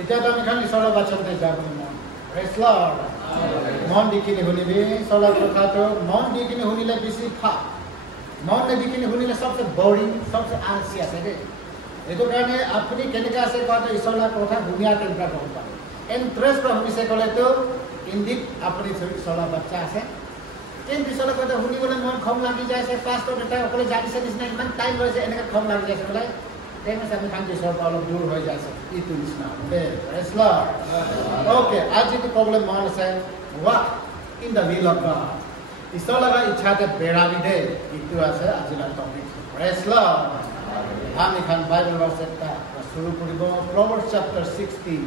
এতিয়া আমি খান ঈশ্বৰৰ বচনতে যাব মন প্ৰেজ লৰ্ড মন দি কিনে শুনিবি ঈশ্বৰৰ কথাটো মন দি কিনে শুনিলে বেছি ভাল মন দি কিনে শুনিলে সবচে বৰিং সবচে আলসি আছে দেই এইটো কাৰণে আপুনি কেনেকৈ আছে কোৱাটো ঈশ্বৰৰ কথা ধুনীয়াকৈ ইণ্টাৰ কৰিব পাৰে ইণ্টাৰেষ্ট শুনিছে ক'লেতো ইণ্ডিত আপুনি ঈশ্বৰৰ বাচ্চা আছে কিন্তু ঈশ্বৰৰ কথা শুনিবলৈ মন খং লাগি যাইছে ক্লাছত এটা অকলে জানিছে নিচিনা ইমান টাইম লৈছে এনেকৈ খং লাগি যাইছে বোলে তেনে আমি খান ঈশ্বৰৰ পৰা অলপ দূৰ হৈ যাইছে ইটো নিচিনা দেই প্ৰেজ লৰ্ড অ'কে আজি যিটো ক'বলৈ মন আছে walk in the will of god ঈশ্বৰ লগা ইচ্ছাতে বেৰাবি দেই ইটো আছে আজিৰ টপিক প্ৰেজ লৰ্ড আমি খান বাইবেল ভাৰ্ছ এটা শুরু করিব Proverbs chapter 16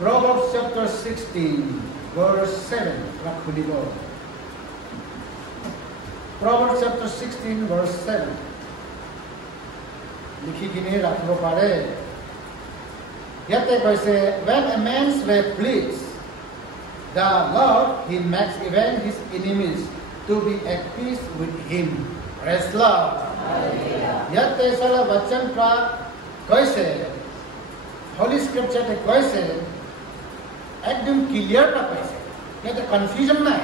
Proverbs chapter 16 verse 7 রাখুলিব Proverbs chapter 16 verse 7 লিখি কিনে রাখিব পারে ইয়াতে কৈছে when a man's way please the Lord he makes even his enemies to be at peace with him praise Lord ইয়াতে ঈশ্বৰৰ বচন পৰা কৈছে হোলি স্ক্ৰিপচাৰতে কৈছে একদম ক্লিয়াৰ পৰা কৈছে ইয়াতে কনফিউজন নাই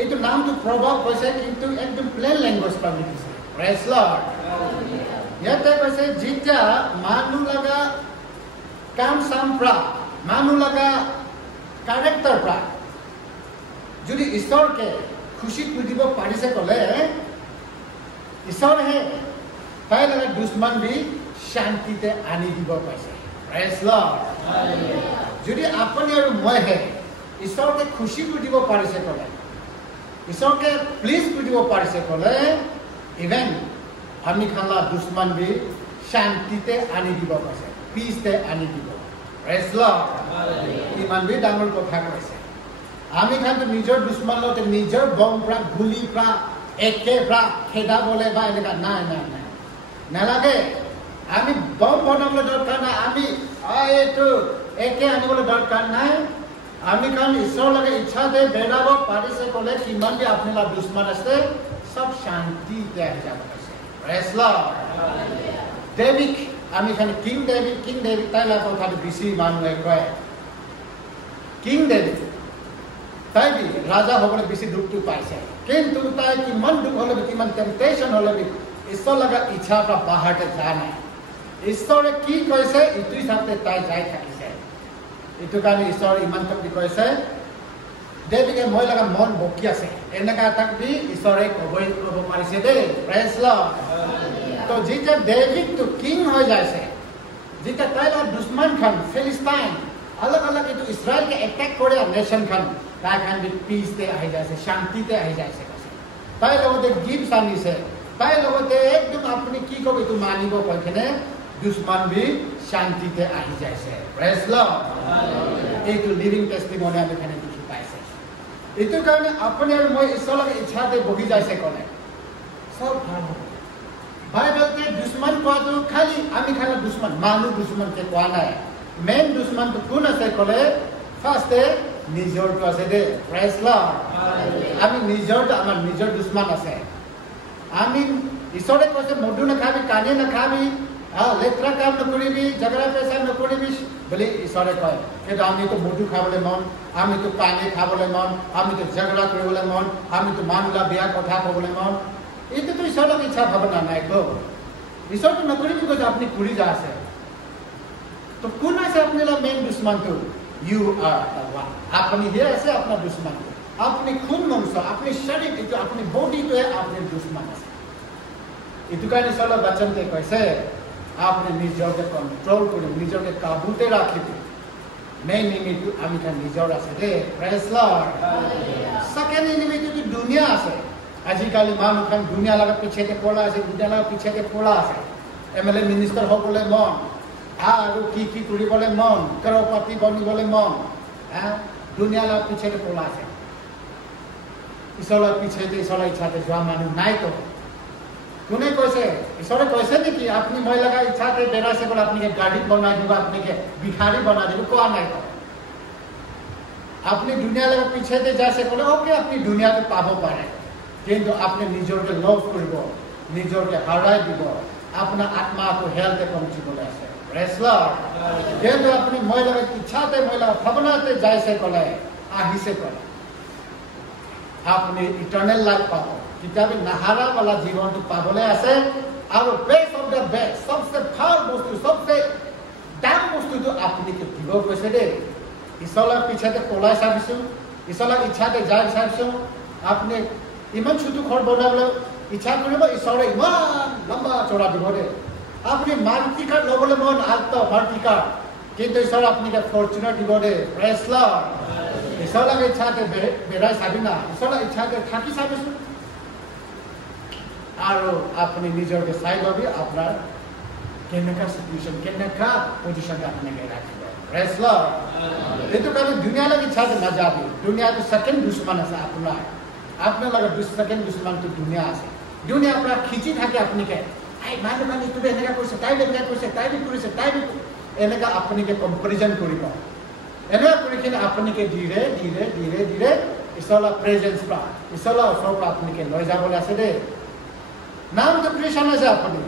এইটো নামটো প্ৰভাৱ কৈছে কিন্তু একদম প্লেন লেংগুৱেজ পৰা লিখিছে প্ৰেজ লৰ্ড ইয়াতে কৈছে যেতিয়া মানুহ লগা কাম চাম পৰা মানুহ লগা কেৰেক্টাৰ পৰা যদি ঈশ্বৰকে খুশি কৰি দিব পাৰিছে ক'লে ईश्वर है ताई लगा दुश्मन भी शांति ते आनी দিব পাইছে প্ৰেজ লৰ্ড যদি আপুনি আৰু মই হে ঈশ্বৰকে খুশি কৰি দিব পাৰিছে ক'লে ঈশ্বৰকে প্লিজ কৰি দিব পাৰিছে ক'লে ইভেন আমি খালা দুশ্মন भी শান্তিতে আনি দিব পাইছে পিছতে আনি দিব প্ৰেজ লৰ্ড ইমান বি ডাঙৰ কথা কৈছে আমি খানটো নিজৰ দুশ্মন লতে নিজৰ বম পৰা গুলি পৰা একে প্ৰা খেদা বলে বা এনেকা নাই নাই নাই নালাগে আমি বম বনাবলৈ দৰকাৰ নাই আমি এইটো একে আনিবলৈ দৰকাৰ নাই আমি কাৰণ ঈশ্বৰ লাগে ইচ্ছাতে বেৰাব পাৰিছে ক'লে কিমান যে আপোনাৰ দুশ্মন আছে সব শান্তিতে আহি যাব আছে প্ৰেজ লৰ্ড ডেভিড আমি খালি কিং ডেভিড তাই লাগে কথাটো বেছি মানুহে কয় কিং ডেভিড তাই বি ৰাজা হ'বলৈ বেছি দুখটো পাইছে কিন্তু তাই কিমান দুখ হ'লে কিমান টেম্পটেশ্যন হ'লে ঈশ্বৰ লগা ইচ্ছা পৰা বাহাৰতে যা নাই ঈশ্বৰে কি কৈছে ইটো হিচাপে তাই যাই থাকিছে এইটো কাৰণে ঈশ্বৰ ইমান টপি কৈছে ডেভিডে মই লগা মন বকি আছে এনেকা এটাক বি ঈশ্বৰে ক'ব পাৰিছে দেই প্ৰেজ লৰ্ড তো যেতিয়া ডেভিডটো কিং হৈ যাইছে যেতিয়া তাই লগা দুশ্মন খান ফিলিষ্টাইন अलग अलग तो इस्राएल के अटैक करे नेशन खान ताई खान भी पीस ते आ जाए शांति ते आ जाए ताई लोगों ते गिफ्ट आनी से ताई लोगों ते एकदम अपनी की को भी तो मानी को कहने दुश्मन भी शांति ते आ जाए प्रेज लॉर्ड एक तो लिविंग टेस्टिमोनी हमें कहने दिखी पाए से इतो कारण अपने और मैं ईश्वर की इच्छा ते बगी जाए से कोने सब भाग बाइबल के दुश्मन को तो खाली आमी खाली दुश्मन मानव दुश्मन के कोना है मेन दुश्मन तो कोन আছে ক'লে ফার্স্টে নিজৰটো আছে দে প্ৰেজ লৰ্ড আমি নিজৰটো আমাৰ নিজৰ দুশ্মন আছে আমি ঈশ্বৰে কৈছে মধু নাখাবি কানি নাখাবি লেত্ৰা কাম নকৰিবি ঝগড়া পেছাল নকৰিবি বুলি ঈশ্বৰে কয় কিন্তু আমি তো মধু খাবলৈ মন আমি তো কানি খাবলৈ মন আমি তো ঝগড়া কৰিবলৈ মন আমি তো মানুলা বিয়া কথা ক'বলৈ মন এইটো তো ঈশ্বৰৰ ইচ্ছা ভাৱনা নাই তো ঈশ্বৰটো নকৰিবি কৈছে আপুনি কৰি যা আছে तो कौन है अपने ला मेन दुश्मन तो यू आर द वन अपनी ही ऐसे अपना दुश्मन अपने खून मनुष्य अपने शरीर जो अपनी बॉडी तो है अपने दुश्मन है इतु का निशाला बचन के कैसे आपने निजोर के कंट्रोल करो निजोर के काबू ते रखी थी मेन एनिमी तो आमी का निजोर আছে दे प्रेज लॉर्ड सेकंड एनिमी तो दुनिया আছে আজিকালি মানুহ খান দুনিয়া লাগা পিছে তে পড়া আছে দুনিয়া লাগা পিছে তে পড়া আছে এমএলএ মিনিস্টার হবলে মন আৰু কি কৰিবলৈ মন কৰপতি বনিবলৈ মন দুনিয়াৰ পিছতে পলা আছে ঈশ্বৰৰ পিছতে ঈশ্বৰৰ ইচ্ছাতে যোৱা মানুহ নাই তো কোনে কৈছে ঈশ্বৰে কৈছে নেকি আপুনি মই লগা ইচ্ছাতে বেৰাছে বলে আপুনি গাড়ী বনাই দিব আপুনি ভিখাৰী বনাই দিব কোৱা নাই তো আপুনি দুনিয়াৰ লগা পিছতে যাইছে বলে ওকে আপুনি দুনিয়াতে পাব পাৰে কিন্তু আপুনি নিজৰকে লছ কৰিব নিজৰকে হাৰাই দিব আপোনাৰ আত্মাটো হেলথে কমচিবলৈ আছে Praise Lord. যেহেতু আপনি মহিলার ইচ্ছাতে মহিলা ভাবনাতে যাইছে কলে আহিছে কলে আপনি ইটারনাল লাইফ পাব কিতাবে নাহারা वाला জীবনটো পাবলৈ আছে আৰু বেস্ট অফ দ্য বেস্ট সবচেয়ে ভাল বস্তু সবচেয়ে দাম বস্তুটো আপনি কি দিব কৈছে দে ঈশ্বৰৰ পিছতে পলাই চাবিছো ঈশ্বৰৰ ইচ্ছাতে যাই চাবিছো আপনি ইমান ছোট ঘৰ বনাবলৈ ইচ্ছা কৰিব ঈশ্বৰে ইমান লম্বা চড়া দিব দে আপনি মাল্টি কার লবলে মন আলতো মাল্টি কার কিন্তু ঈশ্বর আপনাকে ফরচুনার দিব দে প্রেজ লর্ড ঈশ্বরের ইচ্ছাতে বেড়াই চাবি না ঈশ্বরের ইচ্ছাতে থাকি চাবিছো আৰু আপনি নিজকে চাই লবি আপনাৰ কেনেকা সিচুয়েশন কেনেকা পজিশনে আপনাকে ৰাখিব প্ৰেজ লৰ্ড এইটো কাৰণে দুনিয়াৰ ইচ্ছাতে না যাবি দুনিয়াটো সেকেন্ড দুশ্মন আছে আপনার লাগে সেকেন্ড দুশ্মনটো দুনিয়া আছে দুনিয়া আপনার খিচি থাকে আপনাকে এই মানুহ তুমি এনেকা কৰিছে তাই কৰিছে এনেকা আপুনিকে কম্পেৰিজন কৰিব এনেকা কৰি কিনে আপুনিকে ধীৰে ধীৰে ধীৰে ধীৰে ঈশ্বৰৰ প্ৰেজেন্স পৰা ঈশ্বৰৰ ওচৰৰ পৰা আপুনিকে লৈ যাবলৈ আছে দে নামটো খ্ৰীষ্টান আছে আপুনি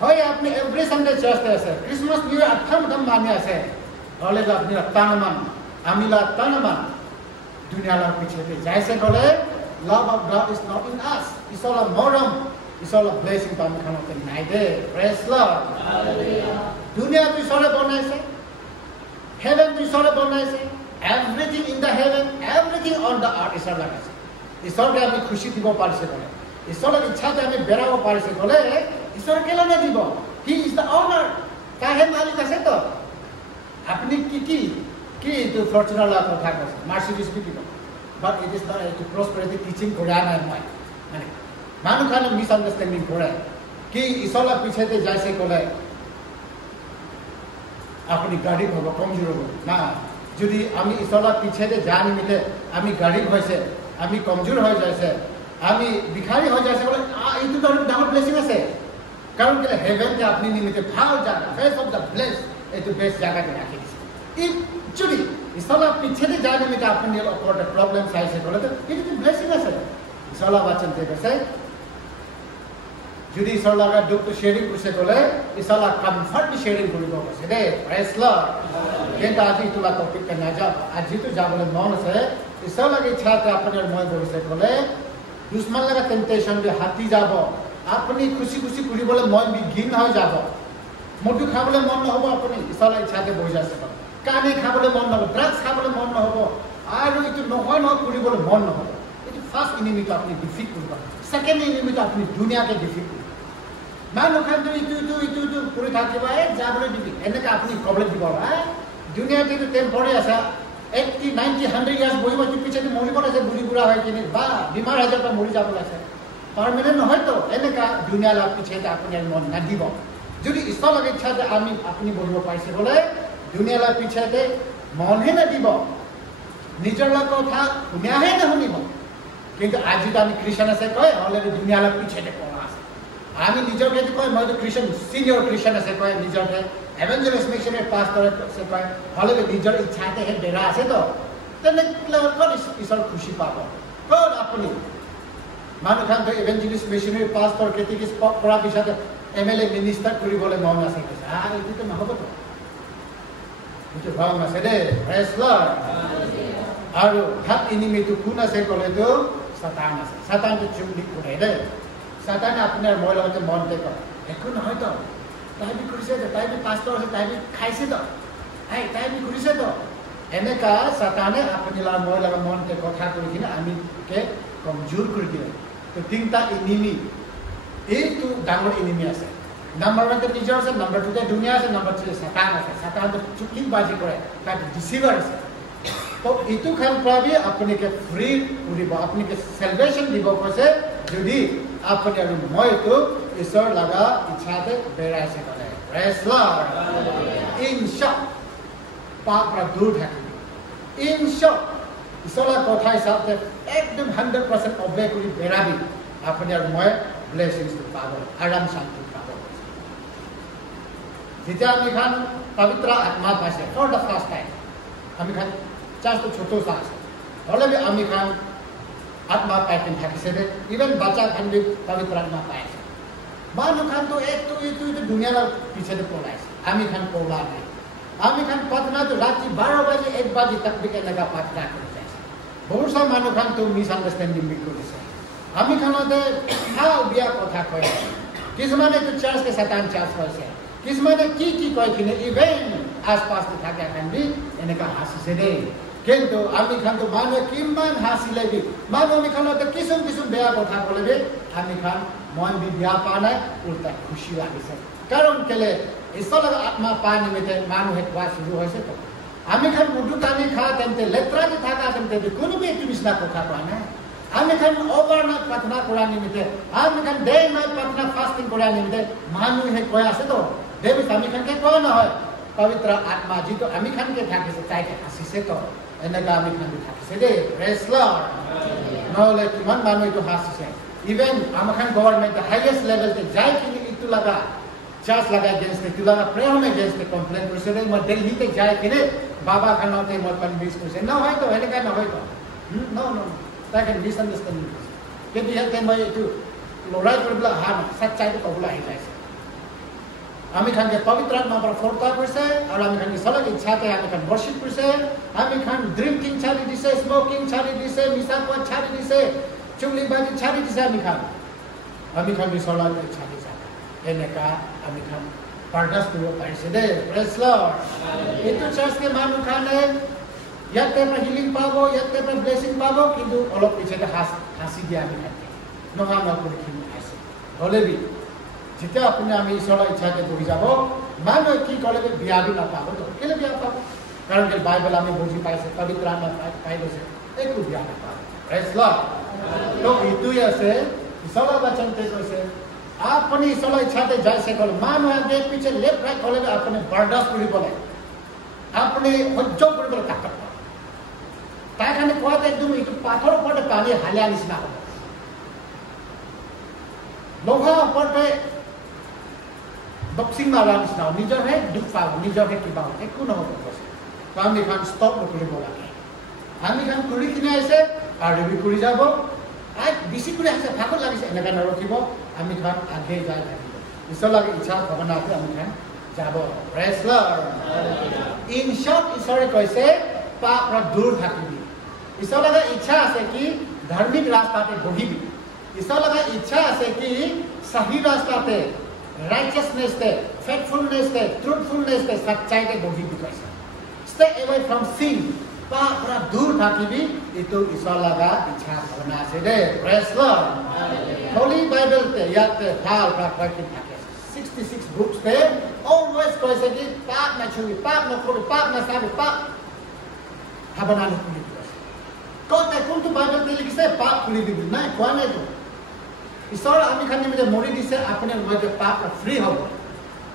হয় আপনি এভৰি সানডে চাৰ্চতে আছে ক্ৰিসমাস নিউ ইয়াৰ আঠাম মানি আছে হলে আপনি তানমান আমিলা তানমান দুনিয়াৰ পিছতে যাইছে গলে love of God is not in us ঈশ্বৰৰ মৰম ঈশ্বৰ ব্লেসিং পাম খানতে নাই দে প্রেজ লর্ড হালেলুয়া দুনিয়া তো ঈশ্বরে বনাইছে হেভেন তো ঈশ্বরে বনাইছে everything in the heaven everything on the earth ঈশ্বর লাগাইছে ঈশ্বরকে আমি খুশি দিব পাৰিছে বলে ঈশ্বৰৰ ইচ্ছাতে আমি বেৰাব পাৰিছে বলে ঈশ্বর কেলে না দিব হি ইজ দ্য অনার কাহে মালিক আছে তো আপনি কি তো ফরচুনার লাভ কথা কৈছে মার্সিডিজ বিকিব but it is not to prosperity teaching কৰা নাই মই মানে মানুহ খানে মিসআন্ডাৰস্ট্যান্ডিং কৰে কি ঈশ্বৰৰ পিছতে যাইছে কলে আপনি গাড়ি হব কমজোৰ হব না যদি আমি ঈশ্বৰৰ পিছতে যা নিমিতে আমি গাড়ি হয়েছে আমি কমজোৰ হয়ে যাইছে আমি ভিখাৰি হয়ে যাইছে বলে এইটো ডাঙৰ ব্লেসিং আছে কারণ কি হেভেনকে আপনি নিমিতে ভাল জায়গা বেস্ট অফ দ্য ব্লেস এইটো বেস্ট জায়গাতে রাখি দিছে যদি ঈশ্বৰৰ পিছতে যা নিমিতে আপনি ওপৰত প্ৰবলেম চাইছে বলে তো এইটো ব্লেসিং আছে ঈশ্বৰৰ বচন দেখছে যদি ঈশ্বৰ লগা দুখটো শেয়াৰিং কৰিছে ক'লে ঈশ্বৰ কমফৰ্ট শেয়াৰিং কৰিব কৈছে দে প্ৰেজ লৰ্ড কিন্তু আজি তোলা টপিকতে নাযাব আজিতো যাবলৈ মন আছে ঈশ্বৰ লগা ইচ্ছাতে আপোনাৰ মই কৰিছে ক'লে দুশ্মন লগা টেম্পটেশ্যন দি হাতি যাব আপুনি খুচি কৰিবলৈ মন বিঘিন হৈ যাব মধু খাবলৈ মন নহ'ব আপুনি ঈশ্বৰৰ ইচ্ছাতে বহি যাইছে কানি খাবলৈ মন নহ'ব ড্ৰাগছ খাবলৈ মন নহ'ব আৰু এইটো নহয় কৰিবলৈ মন নহ'ব এইটো ফাৰ্ষ্ট এনিমিটো আপুনি ডিফিট কৰিব সেকেন্ড এনিমিটো আপুনি দুনিয়াকে ডিফিট কৰিব মানুহ খানটো ইটো কৰি থাকিব যাবলৈ দিবি এনেকৈ আপুনি কবলে দিব দুনিয়াতে টেম্পৰি আছে 80, 90, 100 ইয়াৰ্ছ বহিব পিছতে মৰিব আছে বুঢ়ী বুঢ়া হৈ কিনে বা বেমাৰ আজাৰ পৰা মৰি যাব আছে পাৰ্মানেণ্ট নহয়তো এনেকুৱা দুনিয়া লাভ পিছতে আপুনি মন নাদিব যদি ঈশ্বৰৰ ইচ্ছাতে আপুনি বহিব পাৰিছে বোলে দুনিয়া লাভ পিছতে মনহে নাদিব নিজৰ কথা শুনিয়াহে নুশুনিব কিন্তু আজি আমি খ্ৰীষ্টান আছে কয় অলৰেডি দুনিয়া লাভ পিছতে পঢ়া আছে আমি নিজকে কয় মইতো খ্ৰীষ্টান সিনিয়ৰ খ্ৰীষ্টান আছে কয় নিজকে এভেঞ্জেলিষ্ট মিশনাৰী পাস্টৰ আছে কয় হলে নিজৰ ইচ্ছাতে হে বেৰা আছে তো তেনেহ'লে ক'ত ঈশ্বৰ খুশি পাব ক'ত আপুনি মানুহ খানটো এভেঞ্জেলিষ্ট মিশনাৰী পাস্টৰ কেটিকিছ কৰা পিছতে এমএলএ মিনিষ্টাৰ কৰিবলৈ মন আছে এইটো নহ'বতো এইটো ৰং আছে দে প্ৰেজ লৰ্ড আৰু হাত এনিমিটো কোন আছে ক'লেতো সাতান আছে সাতানটো চুলি কৰে দে সাতানে আপোনাৰ মই লগতে মনতে কয় একো নহয় তো তাই বি কৰিছে তো তাই বি পাস্টৰ আছে তাই বি খাইছে তো তাই বি কৰিছে তো এনেকা সাতানে আপুনি লগত মই লগত মনতে কথা কৰি কিনে আমিকে কমজোৰ কৰি দিয়ে তো তিনিটা এনিমি এইটো ডাঙৰ এনিমি আছে নাম্বাৰ 1 তে নিজৰ আছে নাম্বাৰ 2 তে দুনিয়া আছে নাম্বাৰ 3 সাতান আছে সাতানটো চুকি বাজি কৰে তাক ডিসিভাৰ আছে তো ইটো খান পাবি আপুনিকে ফ্ৰী কৰিব আপুনিকে সেলভেশন দিব কৈছে যদি আপুনি আৰু মইতো ঈশ্বৰ লগা ইচ্ছাতে বেৰাইছে ক'লে প্ৰেজ লৰ্ড ইনশাল্লাহ পাপৰা দূৰ থাকিব ইনশাল্লাহ ঈশ্বৰৰ কথা হিচাপে একদম 100% অবে কৰি বেৰাবি আপুনি আৰু মই ব্লেছিংছ পাব আৰাম শান্তি পাব যেতিয়া আমি খান পবিত্ৰ আত্মা পাইছে ফৰ দ্য ফাৰ্ষ্ট টাইম আমি খান চাৰ্চটো ছোট চাৰ্চ হ'লে আমি খান আত্মা পাইকেন থাকিছে দে ইভেন বাচ্চা খান বি পবিত্ৰ আত্মা পাইছে মানুহ খান তো এইটো দুনিয়াৰ পিছতে পলাইছে আমি খান পড়া নাই আমি খান প্রার্থনা তো রাত্রি 12 বাজে 1 বাজে तक भी কেনেকা প্রার্থনা করে যায় বহুত সব মানুষ খান তো মিসআন্ডারস্ট্যান্ডিং বি করেছে আমি খানতে হাও বিয়া কথা কয় কিছুমানে তো চার্চকে শয়তান চার্চ হয়েছে কিছুমানে কি কয় কিনে ইভেন আশপাশ থাকে খান বি এনেকা হাসিছে দে কিন্তু আমি খান তো মানুষ কিমান হাসিলে বি মানুষ আমি খানতে কিসম বেয়া কথা বলে আমি খান মন বি বিয়া পা নাই উল্টা খুশি লাগিছে কারণ কেলে ঈশ্বরের আত্মা পায় নিমিত্তে মানুষে কোৱা শুৰু হয়েছে তো আমি খান মুঠু টানি খাওয়া তেমতে লেত্ৰানি থাকা তেমতে কোনো বি একটু বিছনা কথা কোৱা নাই আমি খান ওভারনাইট প্রার্থনা করা নিমিত্তে আমি খান ডে নাইট প্রার্থনা ফাস্টিং করা নিমিত্তে মানুষে কৈ আছে তো দেবিস আমি খানকে কোৱা নহয় পবিত্র আত্মা যিটো আমি খানকে থাকিছে তাইকে হাসিছে তো এনেকা আমি খানকে থাকিছে দে প্রেজ লর্ড নহলে কিমান মানুহ এইটো হাসিছে ইভেন আমার খান গভর্নমেন্ট হাইয়েস্ট লেভেল তে যাই কিনে ইটো লাগা चार्ज लगा अगेंस्ट द तुला प्रेयर में अगेंस्ट द कंप्लेंट करसे दे मैं दिल्ली तक जाए किने बाबा खानोते मैं कन्विंस करसे ना होय तो हेले का ना होय तो नो ता कैन मिसअंडरस्टैंडिंग के भी हेते मैं तो लोराई प्रबला हां सच्चाई तो कबूल है जाए आमी खान के पवित्र आत्मा पर फोरता करसे और आमी खान की सलग इच्छा थे आमी खान वर्शिप करसे आमी खान ड्रिंकिंग छाड़ी दिसे स्मोकिंग छाड़ी दिसे मिसा को छाड़ी दिसे चुगली बाजी छाड़ी दिसे आमी खान की सलग इच्छा दिसे এনেকা আমি খান পারদাস কৰিব পাৰিছে দে প্ৰেজ লৰ্ড এটো চাৰ্চ কে মানুহ খানে ইয়াতে পৰা হিলিং পাব ইয়াতে পৰা ব্লেসিং পাব কিন্তু অলপ পিছতে হাসি দিয়া আমি খাতে নহা না কৰি কিনে আছে হলেবি যেতিয়া আপুনি আমি ঈশ্বৰৰ ইচ্ছাতে কৰি যাব মানুহ কি কলে বিয়া বি নাপাব তো কেলে বিয়া পাব কাৰণ যে বাইবেল আমি বুজি পাইছে পবিত্ৰ আত্মা পাই গৈছে একো বিয়া নাপাব প্ৰেজ লৰ্ড তো ইটোই আছে ঈশ্বৰৰ বচনতে কৈছে अपनी सलो इच्छाते जाय से कल मानो आगे पीछे लेफ्ट राइट कॉलेज अपने बर्दाश्त करी बोले अपने हज्जो करी बोले ताकत ताई खाने कोआ ते तुम इतो पाथर पर पानी हालिया निसना हो लोहा पर पे बॉक्सिंग मारा निसना निजर है दुफा निजर है किबा एको न हो बस काम खान स्टॉप करी बोला আমি খান করি কিনে আছে আর রিবি করি যাব আর বেশি করে আছে ভাগর লাগিছে এনেকা নরকিব আমি খান আগে যাই থাকিব ঈশ্বর লাগে ইচ্ছা ভাবনাতে আমি খান যাব প্রেজ লর্ড ইন শর্ট ঈশ্বরে কইছে পাপরা দূর থাকিবি ঈশ্বর লাগে ইচ্ছা আছে কি ধার্মিক রাস্তাতে বহিবি ঈশ্বর লাগে ইচ্ছা আছে কি সহি রাস্তাতে রাইচিয়াসনেস তে ফেথফুলনেস তে ট্রুথফুলনেস তে সচ্চাইতে বহিবি কইছে স্টে অ্যাওয়ে ফ্রম সিন পাপরা দূর থাকিবি এতো ঈশ্বর লাগা ইচ্ছা ভাবনা আছে দে praise lord Holy Bible te yatte phal prakti thake 66 books te always koise ki pap na chumi pap na khori pap na sabe pap habana ni kuli ko te kuntu Bible te likise pap kuli bi na kwane to isor ami khani me mori dise apne moite pap free hobo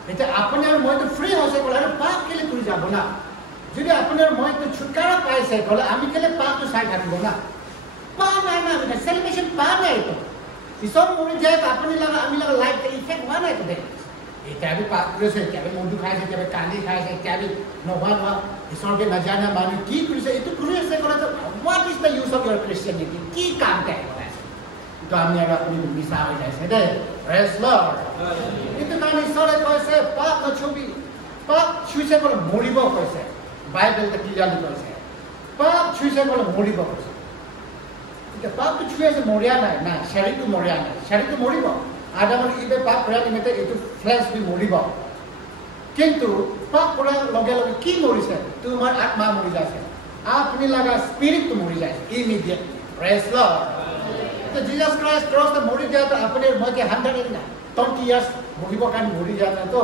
eta apne moite free hoise kole pap kele kuli jabo na jodi apne moite chutkara paise kole ami kele pap to sai thakbo na pa na celebration pa na to इसोर मोरी जाए अपनी लगा आमी लगा life का effect हुआ ना तो ये क्या भी पाप करे से क्या भी मुंडू खाए से क्या भी काली खाए से क्या भी नोवा इसोर के न जाना मानी की करे से तो करे से करे तो what is the use of your Christianity की काम क्या है तो हमने अगर अपनी मिसा हो जाए से दे प्रेज लॉर्ड इतना नहीं इसोर कैसे पाप न छुबी पाप छुसे को मोड़ीबो कैसे बाइबल तक की जानी कैसे पाप छुसे को मोड़ीबो कैसे पाप तो छुए से मोड़िया ना शरीर तो मोड़िया ना शरीर तो मोड़ीब आदम इबे पाप करा निमित्ते एतु फ्लेश भी मोड़ीब किंतु पाप करा लगे लगे की मोड़िसे तुम्हार आत्मा मोड़ी जासे आपनी लगा स्पिरिट तो मोड़ी जाए इमीडिएटली प्रेज लॉर्ड तो जीसस क्राइस्ट क्रॉस तो मोड़ी जाए तो अपने मन के 120 इयर्स मोड़ीब कान मोड़ी जाता तो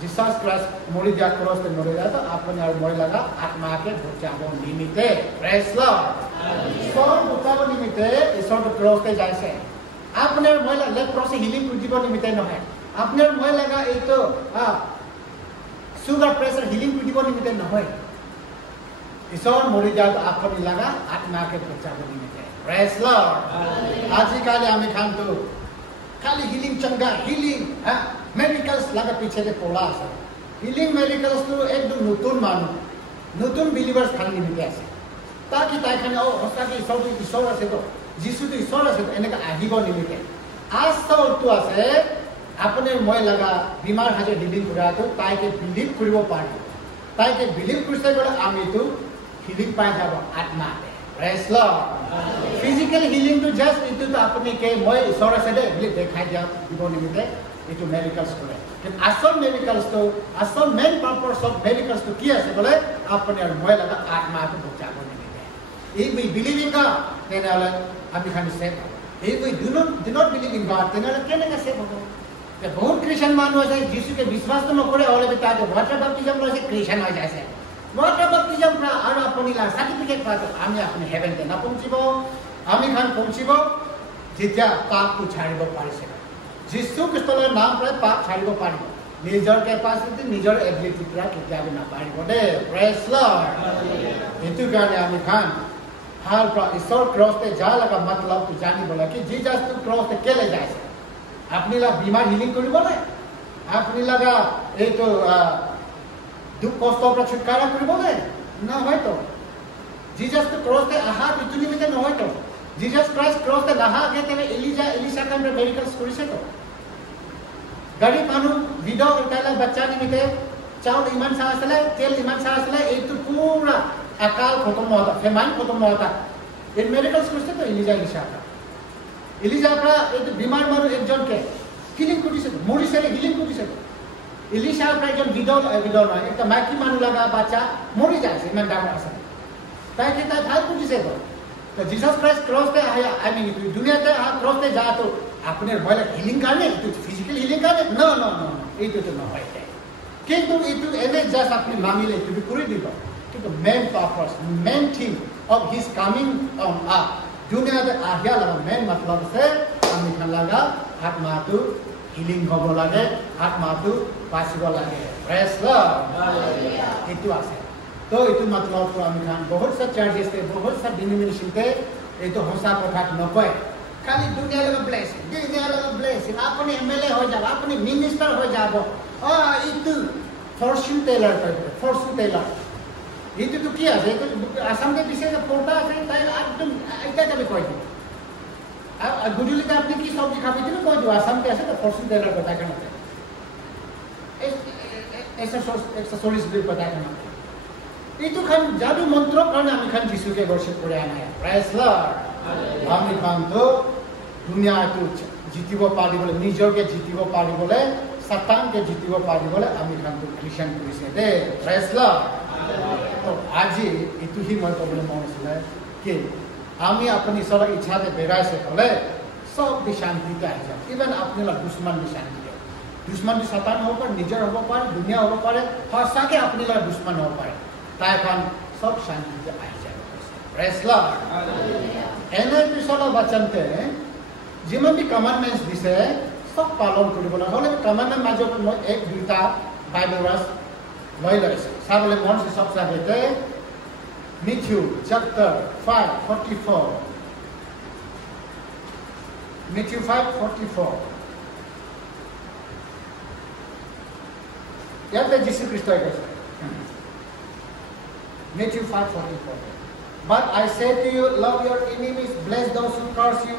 जीसस क्राइस्ट मोड़ी जाए क्रॉस तो मोड़ी जाए तो अपने और मोड़ी लगा आत्मा के बचाव निमित्ते प्रेज लॉर्ड ঈশ্বর বুঝাব নিমিত্তে ঈশ্বর ক্রসতে যাইছে আপনার মহিলা লেগ ক্রসে হিলিং বুঝিব নিমিত্তে নহয় আপনার মহিলা এইতো সুগার প্রেসার হিলিং বুঝিব নিমিত্তে নহয় ঈশ্বর মরি যাত আপনি লাগা আত্মাকে বচাব নিমিত্তে প্রেজ লর্ড আজিকালি আমি খানতো খালি হিলিং চঙ্গা হিলিং মেডিকেলস লাগা পিছনে পড়া আছে হিলিং মেডিকেলস তো একদম নতুন মানুষ নতুন বিলিভার্স খান নিমিত্তে আছে ताकि ताइखाने ओ हस्ता के ईश्वर আছে তো যিশু তো ईश्वर আছে তো এনেকা আহিব নিমিতে आज तो तो আছে আপোনাৰ মই লাগা বিমাৰ হাজে হিলিং কৰাটো তাইকে বিলিভ কৰিব পাৰিব তাইকে বিলিভ কৰিছে গ'লে আমিতো হিলিং পাই যাব আত্মাতে praise lord physical healing too just ইটো আপুনি কে মই ঈশ্বৰ আছে দে বুলি দেখাই দিয়া দিব নিমিতে ইটো মেডিকেলছ কৰে কিন্তু আসল মেডিকেলছটো আসল মেইন পাৰপাছ অফ মেডিকেলছটো কি আছে বলে আপোনাৰ মই লাগা আত্মাটো বচাব নিমিতে if we believe in God তেনেহ'লে আমি খালি save if we do not believe in God তেনেহ'লে কেনেকৈ সেভ হ'ব বহুত খ্ৰীষ্টান মানুহ আছে যিশুকে বিশ্বাসটো নকৰে হ'লে তাকে ৱাটাৰ বাপ্তিজম লৈছে খ্ৰীষ্টান হৈ যাইছে ৱাটাৰ বাপ্তিজম আৰু আপুনি চাৰ্টিফিকেট পাইছে আমি আপুনি হেভেনতে নপਹੁঁচিব আমি খান পਹੁঁচিব যেতিয়া পাপটো ছাড়িব পাৰিছে যিশু খ্ৰীষ্টৰ নাম প্ৰায় পাপ ছাড়িব পাৰিব নিজৰ কেপাচিটি নিজৰ এবিলিটি পৰা কেতিয়াবা নাপাৰিব দে প্ৰেজ লৰ্ড এইটো কাৰণে আমি খান ভাল পৰা ঈশ্বৰ ক্ৰছতে যা লগা মতলবটো জানিব লাগে কি জিজাছটো ক্ৰছতে কেলে যাইছে আপনি লা বিমাৰ হিলিং কৰিব না আপনি লাগা এই তো দুঃখ কষ্ট পৰা ছুটকারা করিব না হয়তো জিজাস তো ক্রসতে আহা কিছু নিমিতে না হয়তো জিজাস ক্রাইস্ট ক্রসতে নাহা আগে তেনে এলিসা কামরে মেডিকেলস করিছে তো গরিব মানুষ বিধবা উঠাইলা বাচ্চা নিমিতে চাউল ইমান সা আসলে তেল ইমান সা আসলে এই তো পুরা আকাল খতম হতা ফেমান খতম হতা এই মেডিকেলস করিছে তো এলিসা এলিজাপৰা এই বিমাৰ মানুহ একজনকে হিলিং কৰিছে মৰিছে হিলিং কৰিছে এলিজাৰ পৰা একজন বিধৱা নহয় একটা মাইকী মানুহ লগা বাচ্চা মৰি যাইছে ইমান ডাঙৰ আছে তাইকে তাই ভাল কৰিছে তো জিজাছ ক্ৰাইষ্ট ক্ৰছতে আই মিন দুনিয়াতে ক্ৰছতে যাতো আপোনাৰ ভয় হিলিং কাৰণে এইটো ফিজিকেল হিলিং কাৰণে ন ন ন এইটোতো নহয় কিন্তু এইটো এনে জাষ্ট আপুনি নামিলে এইটো কৰি দিব কিন্তু main purpose main thing of his coming on up दुनिया में आज्ञा लगा मेन मतलब से আমি খান লাগা आत्मा तो हिलिंग হব লাগে आत्मा तो বাঁচিব লাগে প্রেজ লর্ড हालेलुया इतु আছে तो इतु मतलब तो আমি খান बहुत सा चर्चेस थे बहुत सा डिनोमिनेशन थे ये तो हंसा কথা নকয় খালি দুনিয়া লगा ब्लेसिंग আপনি এমএলএ হয়ে যাব আপনি মিনিস্টার হয়ে যাব ইতু fortune teller itu tuh kia saya itu asam ke bisa porta saya tahu एकदम ऐसा कभी कोई नहीं अब गुजुली का अपने की सब्जी खाती थी ना कोई जो असम के ऐसे तो फॉर्चून टेलर बता के ना एक्सेसरीज भी बता के ना itu kan जादू मंत्र करना हमें kan जिसु के वर्षिप करे आना है प्रेज लॉर्ड हमें बांधो दुनिया तो जीतिबो पारी बोले निजो के जीतिबो पारी बोले सतान के जीतिबो पारी बोले हमें kan तो क्रिश्चियन पुलिस है दे प्रेज लॉर्ड तो आज itu ही मैं प्रॉब्लम होने कि हमें अपनी सब इच्छा से बेराय से खोले सब भी शांति का है इवन अपने ला दुश्मन भी शांति है दुश्मन भी सतान हो पर निजर हो पर दुनिया हो पर हंसा के अपने ला दुश्मन हो पर ताकि सब शांति का आ जाए प्रेज लॉर्ड हालेलुया एने पिछला वचन थे जिमन भी कमांडमेंट्स दिसे सब पालन करिबला होले कमांडमेंट माजो एक दुटा बाइबल वर्स लय लयसे साबले मन से सब साबेते Matthew chapter 5:44 Matthew 5:44 याते जीसस ख्रिस्ट है Matthew 5:44 But I say to you, love your enemies, bless those who curse you,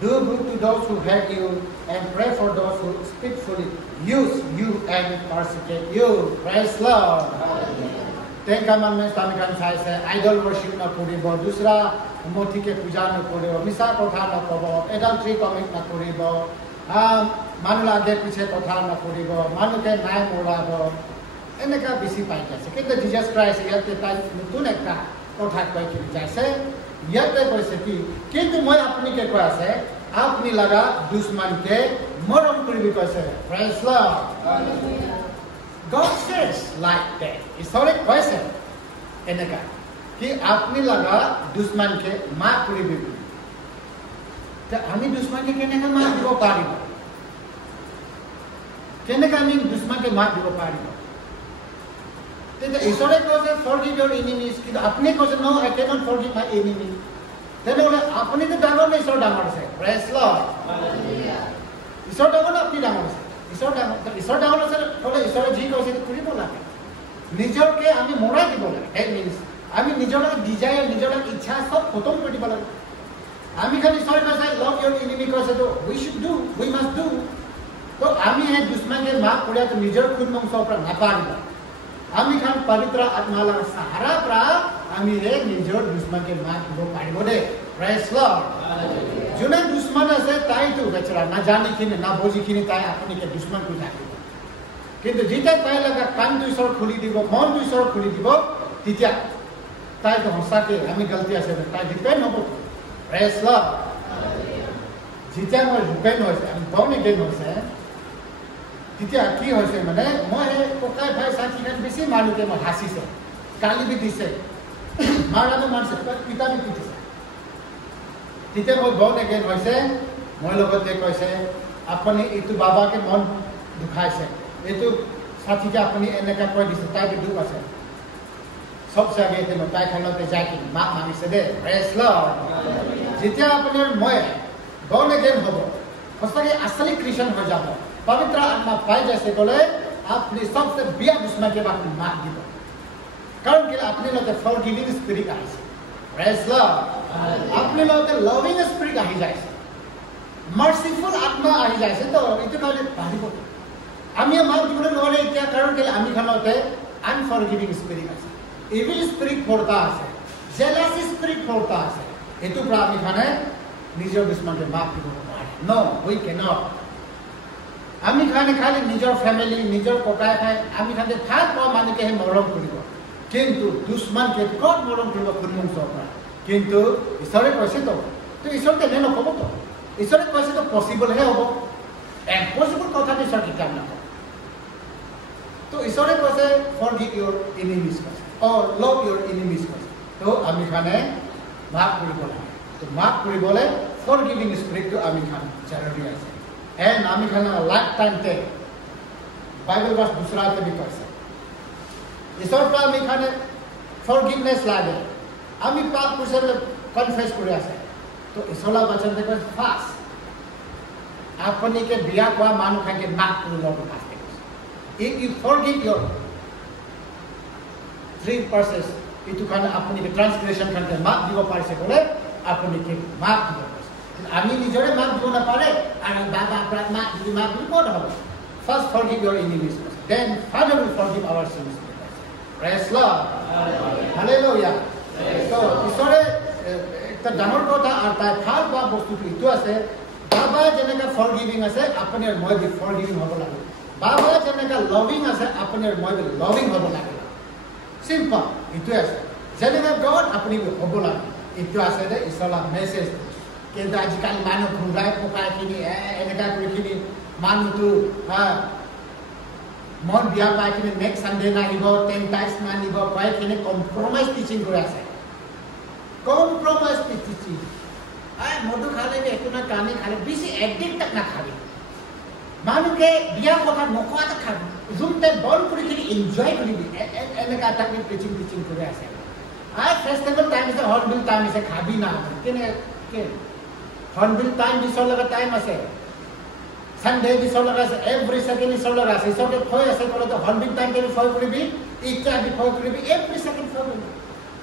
do good to those who hate you, and pray for those who spitefully use you and persecute you. Praise Lord. Hallelujah. Ten commandments तामी kan sai se idol worship na koribo, दूसरा मूर्ति के पूजा न करिबो, मिसा कथा न कबो, adultery commit न करिबो, मानु आगे पीछे कथा न करिबो, मानु के नाय मोड़ाबो, এনেকা বেশি পাইছে কিন্তু জিজাস ক্রাইস্ট ইয়াতে তাই নতুন একটা কথা কই কি যাইছে ইয়াতে কইছে কি কিন্তু মই আপনি কে কই আছে আপনি লাগা দুশমন কে মরম করিবি কইছে praise Lord hallelujah God says like that ঈশ্বরে কইছে এনেকা कि আপনি লাগা দুশমন কে মাফ করিবি তা আমি দুশমন কে কেনেকা মাফ দিব পারিব কেনেকা আমি দুশমন কে মাফ দিব পারিব Then ঈশ্বরে কইছে forgive your enemies কিন্তু আপনি কইছে no I cannot forgive my enemy then বলে আপনি তো ডাঙর না ঈশ্বর ডাঙর আছে প্রেজ লর্ড হালেলুয়া ঈশ্বর ডাঙর না আপনি ডাঙর আছে ঈশ্বর ডাঙর আছে বলে ঈশ্বরে জি কইছে করিব লাগে নিজরকে আমি মোড়াই দিব লাগে দ্যাট মিন্স আমি নিজর ডিজায়ার নিজর ইচ্ছা সব খতম করে দিব লাগে আমি খালি ঈশ্বরের কাছে love your enemy কইছে তো we should do we must do तो आमी हे दुश्मन के माफ करिया तो निजर खुद मंग सोपरा नापारिबा आमी खान पवित्र आत्मा ला सहारा प्रा आमी हे निजर दुश्मन के माफ दिबो पारिबो दे प्रेज लॉर्ड जुने दुश्मन আছে তাই তো বেচারা না জানি কিনে না বুঝি কিনে তাই আপনি কে দুশ্মন কো থাকিব কিন্তু যেটা তাই লাগা কান দুই সর খুলি দিব মন দুই সর খুলি দিব তিতিয়া তাই তো হসাকে আমি গলতি আছে তাই ডিপেন্ড হবো প্রেজ লর্ড যেটা মই ডিপেন্ড হৈছে আমি বনে গেন হৈছে তিতিয়া কি হৈছে মানে মই কোকাই ভাই সাথী খান বেশি মানুকে মই হাসিছে গালি বি দিছে মারানো মানছে পিতা বি দিছে तिते মই बहुत अगेन হৈছে মই লগতে কৈছে আপুনি এটো বাবাকে মন দুখাইছে এটো সাথীকে আপুনি এনেকা কৈ দিছে তাই দুখ আছে সব জাগে তে তাই খানতে যাই কি মা মানিছে দে প্রেজ লর্ড যেতিয়া আপোনাৰ মই बहुत अगेन হ'ব সঁচাকে আসলি খ্ৰিস্টান হৈ যাব পবিত্ৰ আত্মা পাই যাইছে কলে আপনি सबसे बिया दुश्मन के बात माफ দিব कारण कि আপনি লোকে ফরগিভিং স্পিরিট আছে प्रेज लॉर्ड अपने लोग के लविंग स्पिरिट आही जाए मर्सीफुल आत्मा आही जाए तो इतो नले पारिबो आमी माफ दिबो नले क्या कारण के आमी खानते अनफॉरगिविंग स्पिरिट আছে इविल स्पिरिट फोड़ता আছে जेलसी स्पिरिट फोड़ता আছে हेतु प्रा आमी खाने निजर दुश्मन के माफ दिबो नो वी कैन नॉट आमी खाने खाली निजर फैमिली निजर कोकाय खाय आमी खाने थाक पा माने के मरम करिबो किंतु दुश्मन के कौन मरम करिबो खुनमुं सोपरा किंतु ईश्वरे कैसे तो ईश्वर के नहीं नकब तो ईश्वरे कैसे तो पॉसिबल है होबो इम्पॉसिबल कथा ईश्वर की काम ना तो ईश्वरे कैसे फॉरगिव योर एनिमीज और लव योर एनिमीज तो आमी खाने माफ करिबो लागे तो माफ करिबोले फॉरगिविंग स्पिरिट तो आमी खान जरूरी আছে एंड आमी खान लाइफ टाइम ते बाइबल वर्स दूसरा ते भी कैसे ईश्वर का आमी खाने फॉरगिवनेस लागे आमी पाप कुशल कन्फेस करे আছে तो इसला वचन देखो फास्ट आपनी के बिया को मानु खा के माफ कर लो fast if you forgive your 3 verses इतु खान आपनी के ट्रांसग्रेशन खान के माफ दिबो पारे से बोले आपनी के माफ दिबो आमी निजरे माफ दिबो ना पारे और बाबा प्रार्थना दिबो माफ दिबो ना हो first forgive your enemies then Father will forgive our sins praise Lord hallelujah तो इसरे एक डाঙৰ কথা আর তাই ভাল পা বস্তুটো ইটো আছে বাবা যেনেকা ফরগিভিং আছে আপনার মই বি ফরগিভিং হব লাগে বাবা যেনেকা লভিং আছে আপনার মই বি লভিং হব লাগে সিম্পল ইটো আছে যেনেকা গড আপনি হব লাগে ইটো আছে দে ইসলা মেসেজ কিন্তু আজিকালি মানুহ ঘুৰাই পকাই কিনি এনেকা কৰি কিনি মানুহটো মন বিয়া পাই কিনি নেক্সট সানডে নাহিব 10 টাইমছ নাহিব পাই কিনি কম্প্ৰমাইজ টিচিং কৰি আছে कॉम्प्रोमाइज की चीज आय मधु खाले भी एकना काने खाले बिसी एडिक्ट तक ना खाबी मानु के बिया कथा नकोआ तक खाबी जुमते बॉल पुरी के एंजॉय करी एने का तक टीचिंग करे आसे आय फेस्टिवल टाइम से हॉर्नबिल टाइम से खाबी ना केने के हॉर्नबिल टाइम भी सो लगा टाइम आसे संडे भी सो लगा से एवरी सेकंड सो लगा से सो के खोय आसे बोले तो हॉर्नबिल टाइम के फोय करी भी इक्का भी फोय करी भी एवरी सेकंड फोय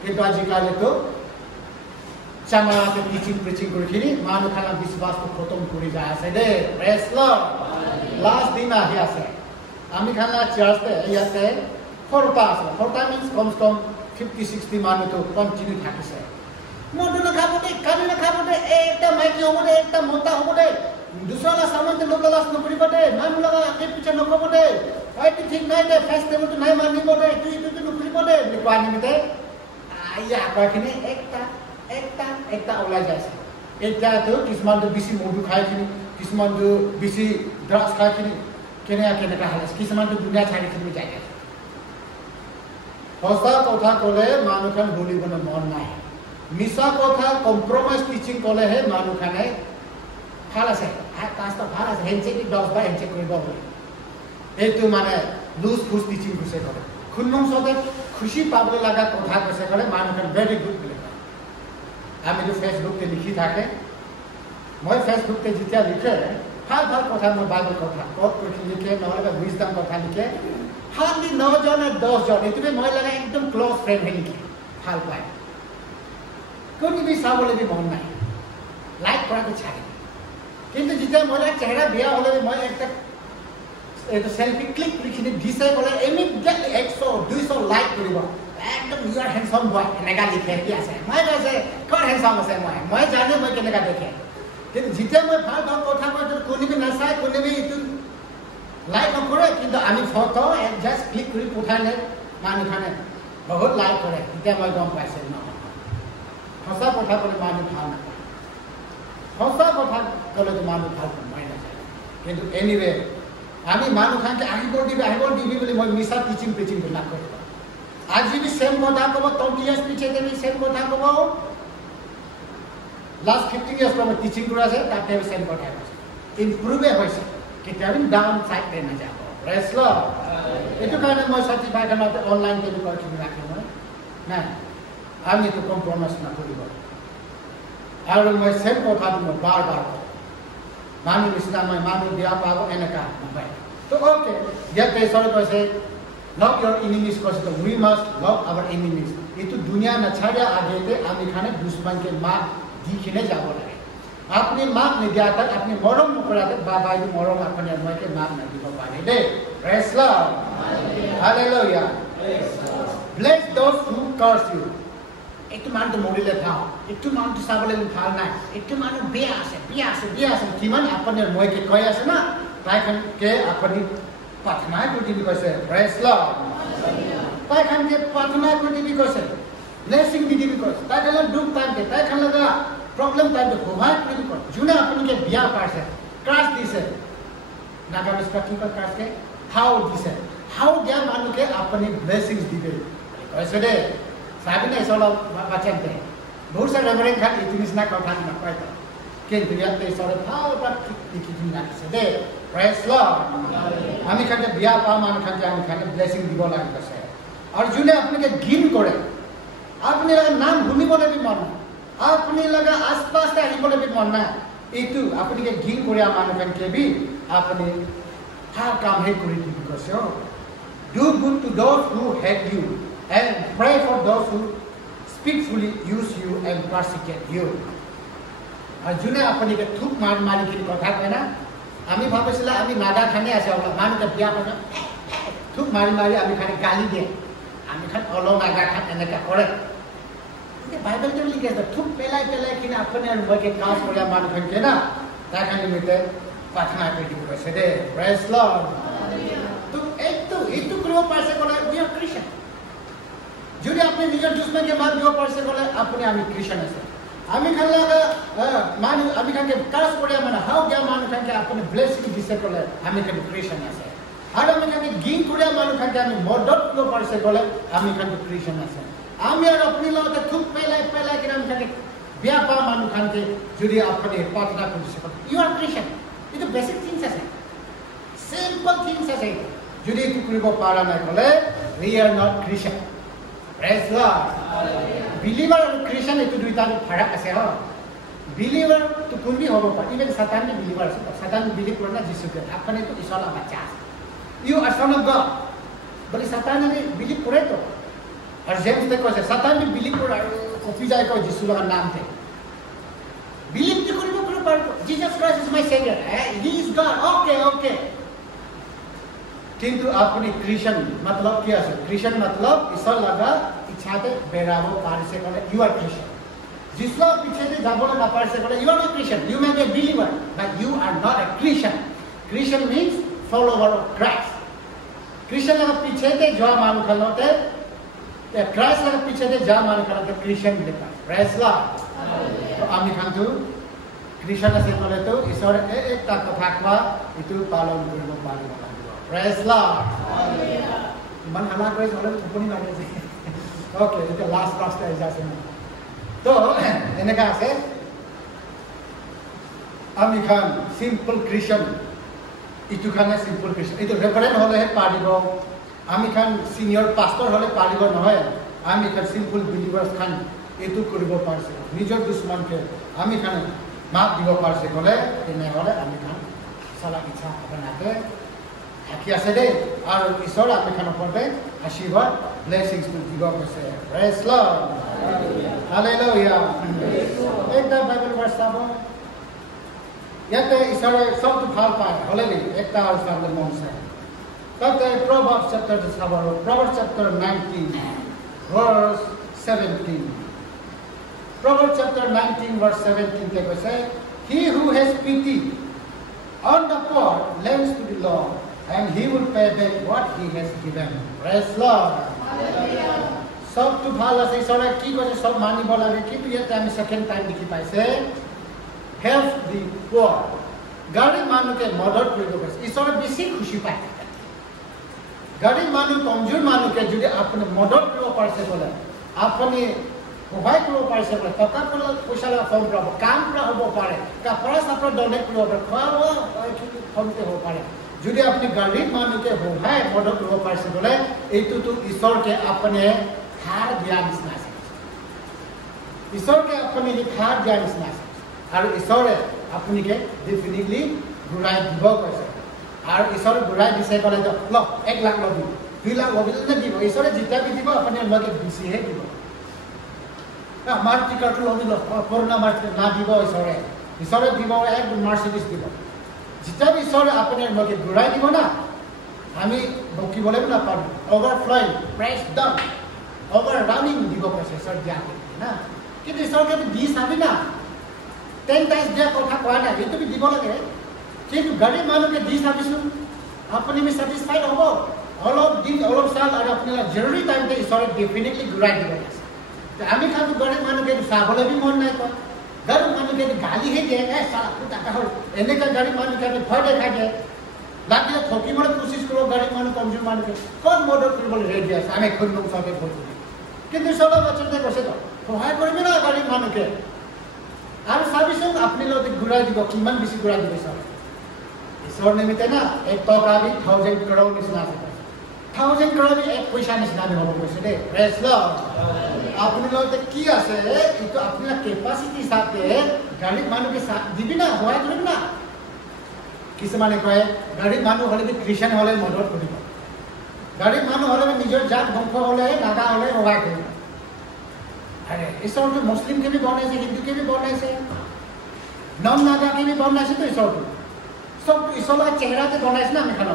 ये तो आजिकाले तो चामाते टीचिंग प्रीचिंग কৰি কিনি মানুহ খানা বিশ্বাস খতম কৰি যায় আছে দে প্ৰেজ লৰ্ড লাস্ট দিন আহি আছে আমি খানা চাৰ্চতে ইয়াতে ফৰটা আছে ফৰটা মিন্স কম 50 60 মানুহ তো কন্টিনিউ থাকিছে মধু না খাব দে কানি না খাব দে একটা মাইকি হ'ব দে একটা মোটা হ'ব দে দুসরা সামনে লোক লাস নকরিব দে মানুহ লগা আগে পিছে নকব দে আইটি ঠিক নাই দে ফেস্টিভেল তো নাই মানিব দে তুই নকরিব দে নিকোৱা নিমিতে আইয়া আকাখিনি একটা ওলাই যায় এটা তো কিসমান তো বেশি মধু খায় কিনি কিসমান তো বেশি ড্রাগস খায় কিনি কেনে কা হালাস কিসমান তো দুনিয়া ছাড়ি কিনি যায় হসা কথা কলে মানুষখান ভুলিব না মন নাই মিছা কথা কম্প্রমাইজ টিচিং কলে হে মানুষখানে ভাল আছে কাজটা ভাল আছে হেনচেক 10 বাই হেনচেক কৰিব বলে এইটো মানে লুজ ফুস টিচিং কৈছে কৰে খুন্নম সদে খুশি পাবলে লাগা কথা কৈছে কৰে মানুষখান ভেরি গুড আমি তো ফেসবুক তে লিখি থাকে মই ফেসবুক তে যেতিয়া লিখে ভাল কথা মই বাইবেল কথা কত কৰি লিখে নহলে উইজডম কথা লিখে হালি 9 জন 10 জন এতবে মই লাগা একদম ক্লোজ ফ্রেন্ড হে লিখে ভাল পায় কোন বি সাবলে বি মন নাই লাইক করাতে ছাড়ে কিন্তু যেতিয়া মই চেহারা বিয়া হলে মই একটা এইটো সেলফি ক্লিক লিখিনি দিছে ক'লে ইমিডিয়েটলি 100 200 লাইক কৰিব একদম ইউৰ হেণ্ডসাম বয় এনেকা লিখে কি আছে মই কৈছে ক'ৰ হেণ্ডসাম আছে মই জানো মই কেনেকা দেখে কিন্তু যেতিয়া মই ভাল ভাল কথা কওঁ তো কোনোবি নাচাই কোনোবি ইটো লাইক নকৰে কিন্তু আমি ফটো জাষ্ট ক্লিক কৰি পঠালে মানুহখানে বহুত লাইক কৰে তেতিয়া মই গম পাইছে নহয় সঁচা কথা ক'লে মানুহ ভাল নাপায় সঁচা কথা ক'লেতো মানুহ ভাল পায় নাযায় কিন্তু এনিৱে আমি মানুহখানকে আহিব দিবি বুলি মই মিছা টিচিং নকৰোঁ আজি বি সেম কথা ক'ব 20 years পিছতে বি সেম কথা ক'ব লাষ্ট 15 years মই টিচিং কৰি আছে তাতে সেম কথা কৈছে ইম্প্ৰুভ হৈছে কেতিয়াও ডাউন সাইডে নাযাব প্ৰেছ লৰ্ড এইটো কাৰণে মই চাৰ্টিফাইডত অনলাইন কেনেকুৱা কিনি ৰাখিম নাই আমি তো কম্প্ৰমাইজ নকৰিব আৰু মই সেম কথাটো মই বাৰ কওঁ মানুহ নিচিনা মই মানুহ বেয়া পাব এনেকা নহয় তো ওকে ইয়াতে ঈশ্বৰে কৈছে love your enemies কৈছে তো we must love our enemies এইটো দুনিয়া নাছাড়া আগেতে আমি খানে দুশ্মনকে মাত দি কিনে যাব লাগে আপনি মাত নিদিয়াতে আপনি মৰম নকৰাতে বাবাই মৰম আপুনি মইকে মাত নিদিব পাৰে দে praise lord hallelujah bless those who curse you একটু মানুহ মৰিলে থাও একটু মানুহ চাবলৈ ভাল নাই একটু মানুহ বেয়া আছে কিমান আপোনাৰ মইকে কৈ আছে না তাইখনকে আপুনি প্ৰাৰ্থনা কৰি দিবি কৈছে প্ৰেজ লৰ্ড তাইখনকে প্ৰাৰ্থনা কৰি দিবি কৈছে ব্লেছিং দি দিবি কৈছে তাইখনৰ দুখ থাকে তাইখনৰ প্ৰব্লেম থাকে সহায় কৰি দিব যোনে আপোনাকে বিয়া পাইছে ক্ৰাছ দিছে নাগামিজ কি কয় ক্ৰাছকে হাও দিছে হাও দিয়া মানুহকে আপুনি ব্লেছিংছ দিবে কৈছে দে সাবিনা ইসলা বাঁচাতে বহুত সারা রেভারেন্ড খান ইতিনিসনা কথা নকয় তো কিন্তু ইয়াতে ইসরে ভাল পাত কি রাখিছে দে প্রেজ লর্ড আমি খানে বিয়া পা মান খানে আমি খানে ব্লেসিং দিব লাগিছে আর যোনে আপনাকে ঘিন করে আপনি লাগা নাম শুনিবলৈ বি মন আপনি লাগা আশপাশ আহিবলৈ বি মন না এইটো আপনাকে ঘিন করে মানুহ খানকে বি আপনি ভাল কাম হে কৰি দিব কৈছে do good to those who hate you and pray for those who spitefully use you and persecute you. Arjuna apani ke thuk mari kini kotha koi na ami bhabesila ami naga khane ase ola manu ke biya kona thuk mari ami khane gali de ami khan olo naga khan eneka kore ite bible te likhe ase thuk pelai kini apani ar moike kaas kora manu khan ke na ta khane mite pathna koi dibo ase de praise lord to etu kribo paise kole we are Christian যদি আপনি নিজের দুশ্মনকে মাত দিব পারছে বলে আপনি আমি খ্রিস্টান আছে আমি খানলাগা মানুষ আমি খানকে কাজ করে মানে হাউ গিয়া মানুষ খানকে আপনি ব্লেসিং দিছে বলে আমি খান খ্রিস্টান আছে আর আমি খানকে গিন করে মানুষ খানকে আমি মদত দিব পারছে বলে আমি খান খ্রিস্টান আছে আমি আর আপনি লগতে খুব পেলাই কিনা আমি খানকে বিয়া পা মানুষ খানকে যদি আপনি প্রার্থনা করছে ইউ আর খ্রিস্টান এটা বেসিক থিংস আছে সিম্পল থিংস আছে যদি একটু কৰিব পাৰা নাই বলে উই আর নট খ্রিস্টান Praise Lord. Believer and Christian itu duita farak ase ho. Believer to kun bhi hobo pa. Even Satan bhi believer ase. Satan believe korna Jesus ke. Apne to Ishwar bacha. You are son of God. But Satan ne believe kore to. Aur James te ko ase Satan bhi believe kora kopi jai ko Jesus ka naam the. Believe to koribo kore par Jesus Christ is my savior. He is God. Okay. किंतु अपने Christian मतलब क्या है Christian मतलब ईश्वर लगा इच्छा ते बेराबो पार से करे यू आर क्रिश्चियन जिसला पीछे से जाबोला ना पार से करे you are not Christian you may be a believer but you are not a Christian Christian means follower of Christ Christian लगा पीछे से जो मान खलोते या क्राइस्ट लगा पीछे से जा मान खलोते क्रिश्चियन लिखा प्रेज लॉर्ड तो आमी खान तो क्रिश्चियन से बोले तो ईश्वर एक ता कथा का इतु पालन करबो पारिबो Praise Lord. Hallelujah. Man hala koi jole thuponi lage je. Okay, itu last pastor ijase na. To eneka ase ami khan simple Christian. Itu khane simple Christian. Itu reverend hole he paribo. Ami khan senior pastor hole paribo nohoy. Ami khan simple believers khan etu koribo parse. Nijor dushman ke ami khan maaf dibo parse kole ene hole ami khan sala ichha banate Aki ase de ar Ishwar apne khana porbe ashirwad blessings to give up ase praise Lord hallelujah ekta bible verse sabo yate Ishwar sob to phal pae holeli ekta ar sable mon se Proverbs chapter 19, verse 17. Proverbs chapter 19, verse 17 say, he who has pity on the poor lends to the Lord, and he will pay back what he has given. Praise Lord. Sab to bhala se sora ki ko sab mani bola re ki to ye time second time dikhi pai se help the poor. Garib manu ke madad koribo bas. Isora bisi khushi pai. Garib manu kamjor manu ke jodi apne madad koribo parse bola. Apne Why to parse bola? Taka pushala form prabo. Kam pra hobo pare. Ka paras apna donate koribo pare. Khwa form te ho pare. যদি আপনি গরিব মানুষকে বোঝায় মদত করব পারছে বলে এইটো তো ঈশ্বরকে আপনি খার দিয়া নিচিনা আছে ঈশ্বরকে আপনি খার দিয়া নিচিনা আছে আৰু ঈশ্বৰে আপুনিকে ডেফিনেটলি ঘূৰাই দিব কৈছে আৰু ঈশ্বৰ ঘূৰাই দিছে ক'লে ল 1 লাখ লবি 2 লাখ লবি নে দিব ঈশ্বৰে যেতিয়া দিব আপুনি আমাকে বেছিহে দিব আমাৰ টিকটটো লবি কৰোনা মাৰ্চ না দিব ঈশ্বৰে দিব এক মাৰ্চিডিজ দিব जितना भी ईश्वर अपने लोग घुराई দিব না আমি বকিবলে না পারব ওভারফ্লোইং প্রেস ডাউন ওভাররানিং দিব কৈছে সর যাকে না কিন্তু ঈশ্বরকে দি সাবি না 10 টাইমস দিয়া কথা কোৱা না কিন্তু দিব লাগে কিন্তু গরিব মানুষকে দি সাবিছো আপনি মি স্যাটিসফাইড হবো অলপ সাল আর আপনারা জরুরি টাইমতে ঈশ্বর ডেফিনেটলি ঘুরাই দিব তো আমি খালি গরিব মানুষকে সাবলে भी মন নাই কয় गरीब मानु के गाली है जे ए साला कुत्ता का हो एने का गरीब मानु के भय देखा जे लागे ठोकी मरे कोशिश करो गरीब मानु कमजोर मानु के कोन मदद करबो रेडी আছে আমি কোন লোক সবে বলছি কিন্তু সব বছরতে কইছে তো সহায় করবে না গরিব মাनु के আর সাবিসং আপনি লোক ঘুরাই দিব কিমান বেশি ঘুরাই দিবে সব ঈশ্বর নিমিতে না এক টাকা भी 1000 करोड़ নিছনা আছে 1000 करोड़ भी एक पैसा নিছনা হবে কইছে দে প্রেজ লর্ড আপনি লোকে কি আছে এটা আপনার ক্যাপাসিটি সাথে গরিব মানুষকে দিবি না হয় দিবি না কিছু মানে কয় গরিব মানুষ হলে খ্রিস্টান হলে মদত করিব গরিব মানুষ হলে নিজের জাত বংশ হলে নাগা হলে সহায় করিব আরে ঈশ্বর তো মুসলিমকে भी बनाइছে হিন্দুকে भी बनाइছে নন নাগাকে भी बनाइছে তো ঈশ্বর সব ঈশ্বরের চেহারাতে बनाइছে না আমি খানা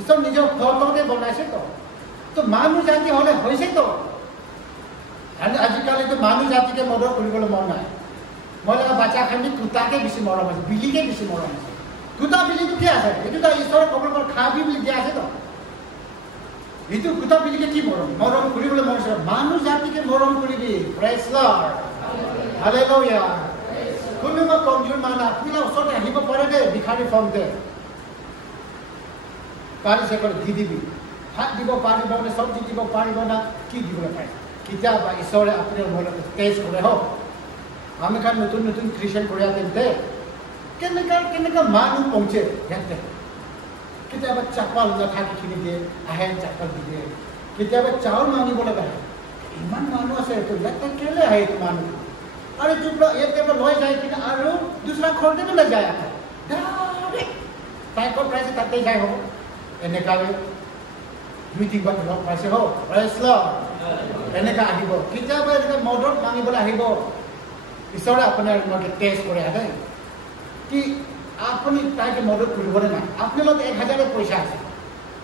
ঈশ্বর নিজের ফটোতে बनाइছে তো মানুষ জাতি হলে হইছে তো आजिकाली तो मानु जाति के मदद কৰিবলৈ মন নাই মইলা বাচ্চা খানি কুতাকে বেশি মৰম আছে বিলিকে বেশি মৰম আছে কুতা বিলি কি আছে এটা ঈশ্বৰ কবলৰ খাবি বিলি দিয়া আছে তো ইটো কুতা বিলিকে কি মৰম কৰিবলৈ মন আছে মানু জাতিকে মৰম কৰিবি প্ৰেজ লৰ্ড হালেলুয়া কোনোবা কমজোৰ মানুহ আপুনি ওচৰতে আহিব পাৰে দে ভিখাৰী ফৰ্মতে পাৰিছে কৰি দি দিবি ভাত দিব পাৰিব না চব্জি দিব পাৰিব না কি দিবলৈ পাৰে কিতাবা ঈশ্বৰে আপোনাৰ মনত তেজ কৰে হ আমি কান নতুন খ্রিস্টান করে আতেনতে কেনেকা মানুষ পৌঁছে ইয়াতে কিতাবা চাপাল নাথাকি কিনি দিয়ে আহে চাপাল দি দিয়ে কিতাবা চাউল মাঙিব লগা ইমান মানুষ আছে তো ইয়াতে কেলে আহে তো মানুষ আৰু টুকৰা ইয়াতে লৈ যায় কিন্তু আৰু দুসৰা খৰতে না যায় আহে ডাইরেক্ট টাইকো প্রাইস তাতে যায় হ'ব এনেকালে মিটিং বাট লগ পাইছে হ'ব প্রেজ লর্ড এনেকা আহিব কিতাবা এনেকা মদত মাঙিবলৈ আহিব ঈশ্বৰে আপোনাৰ মতে টেষ্ট কৰে আহে কি আপুনি তাইকে মদত কৰিবনে নাই আপোনাৰ লগত 1000 পইচা আছে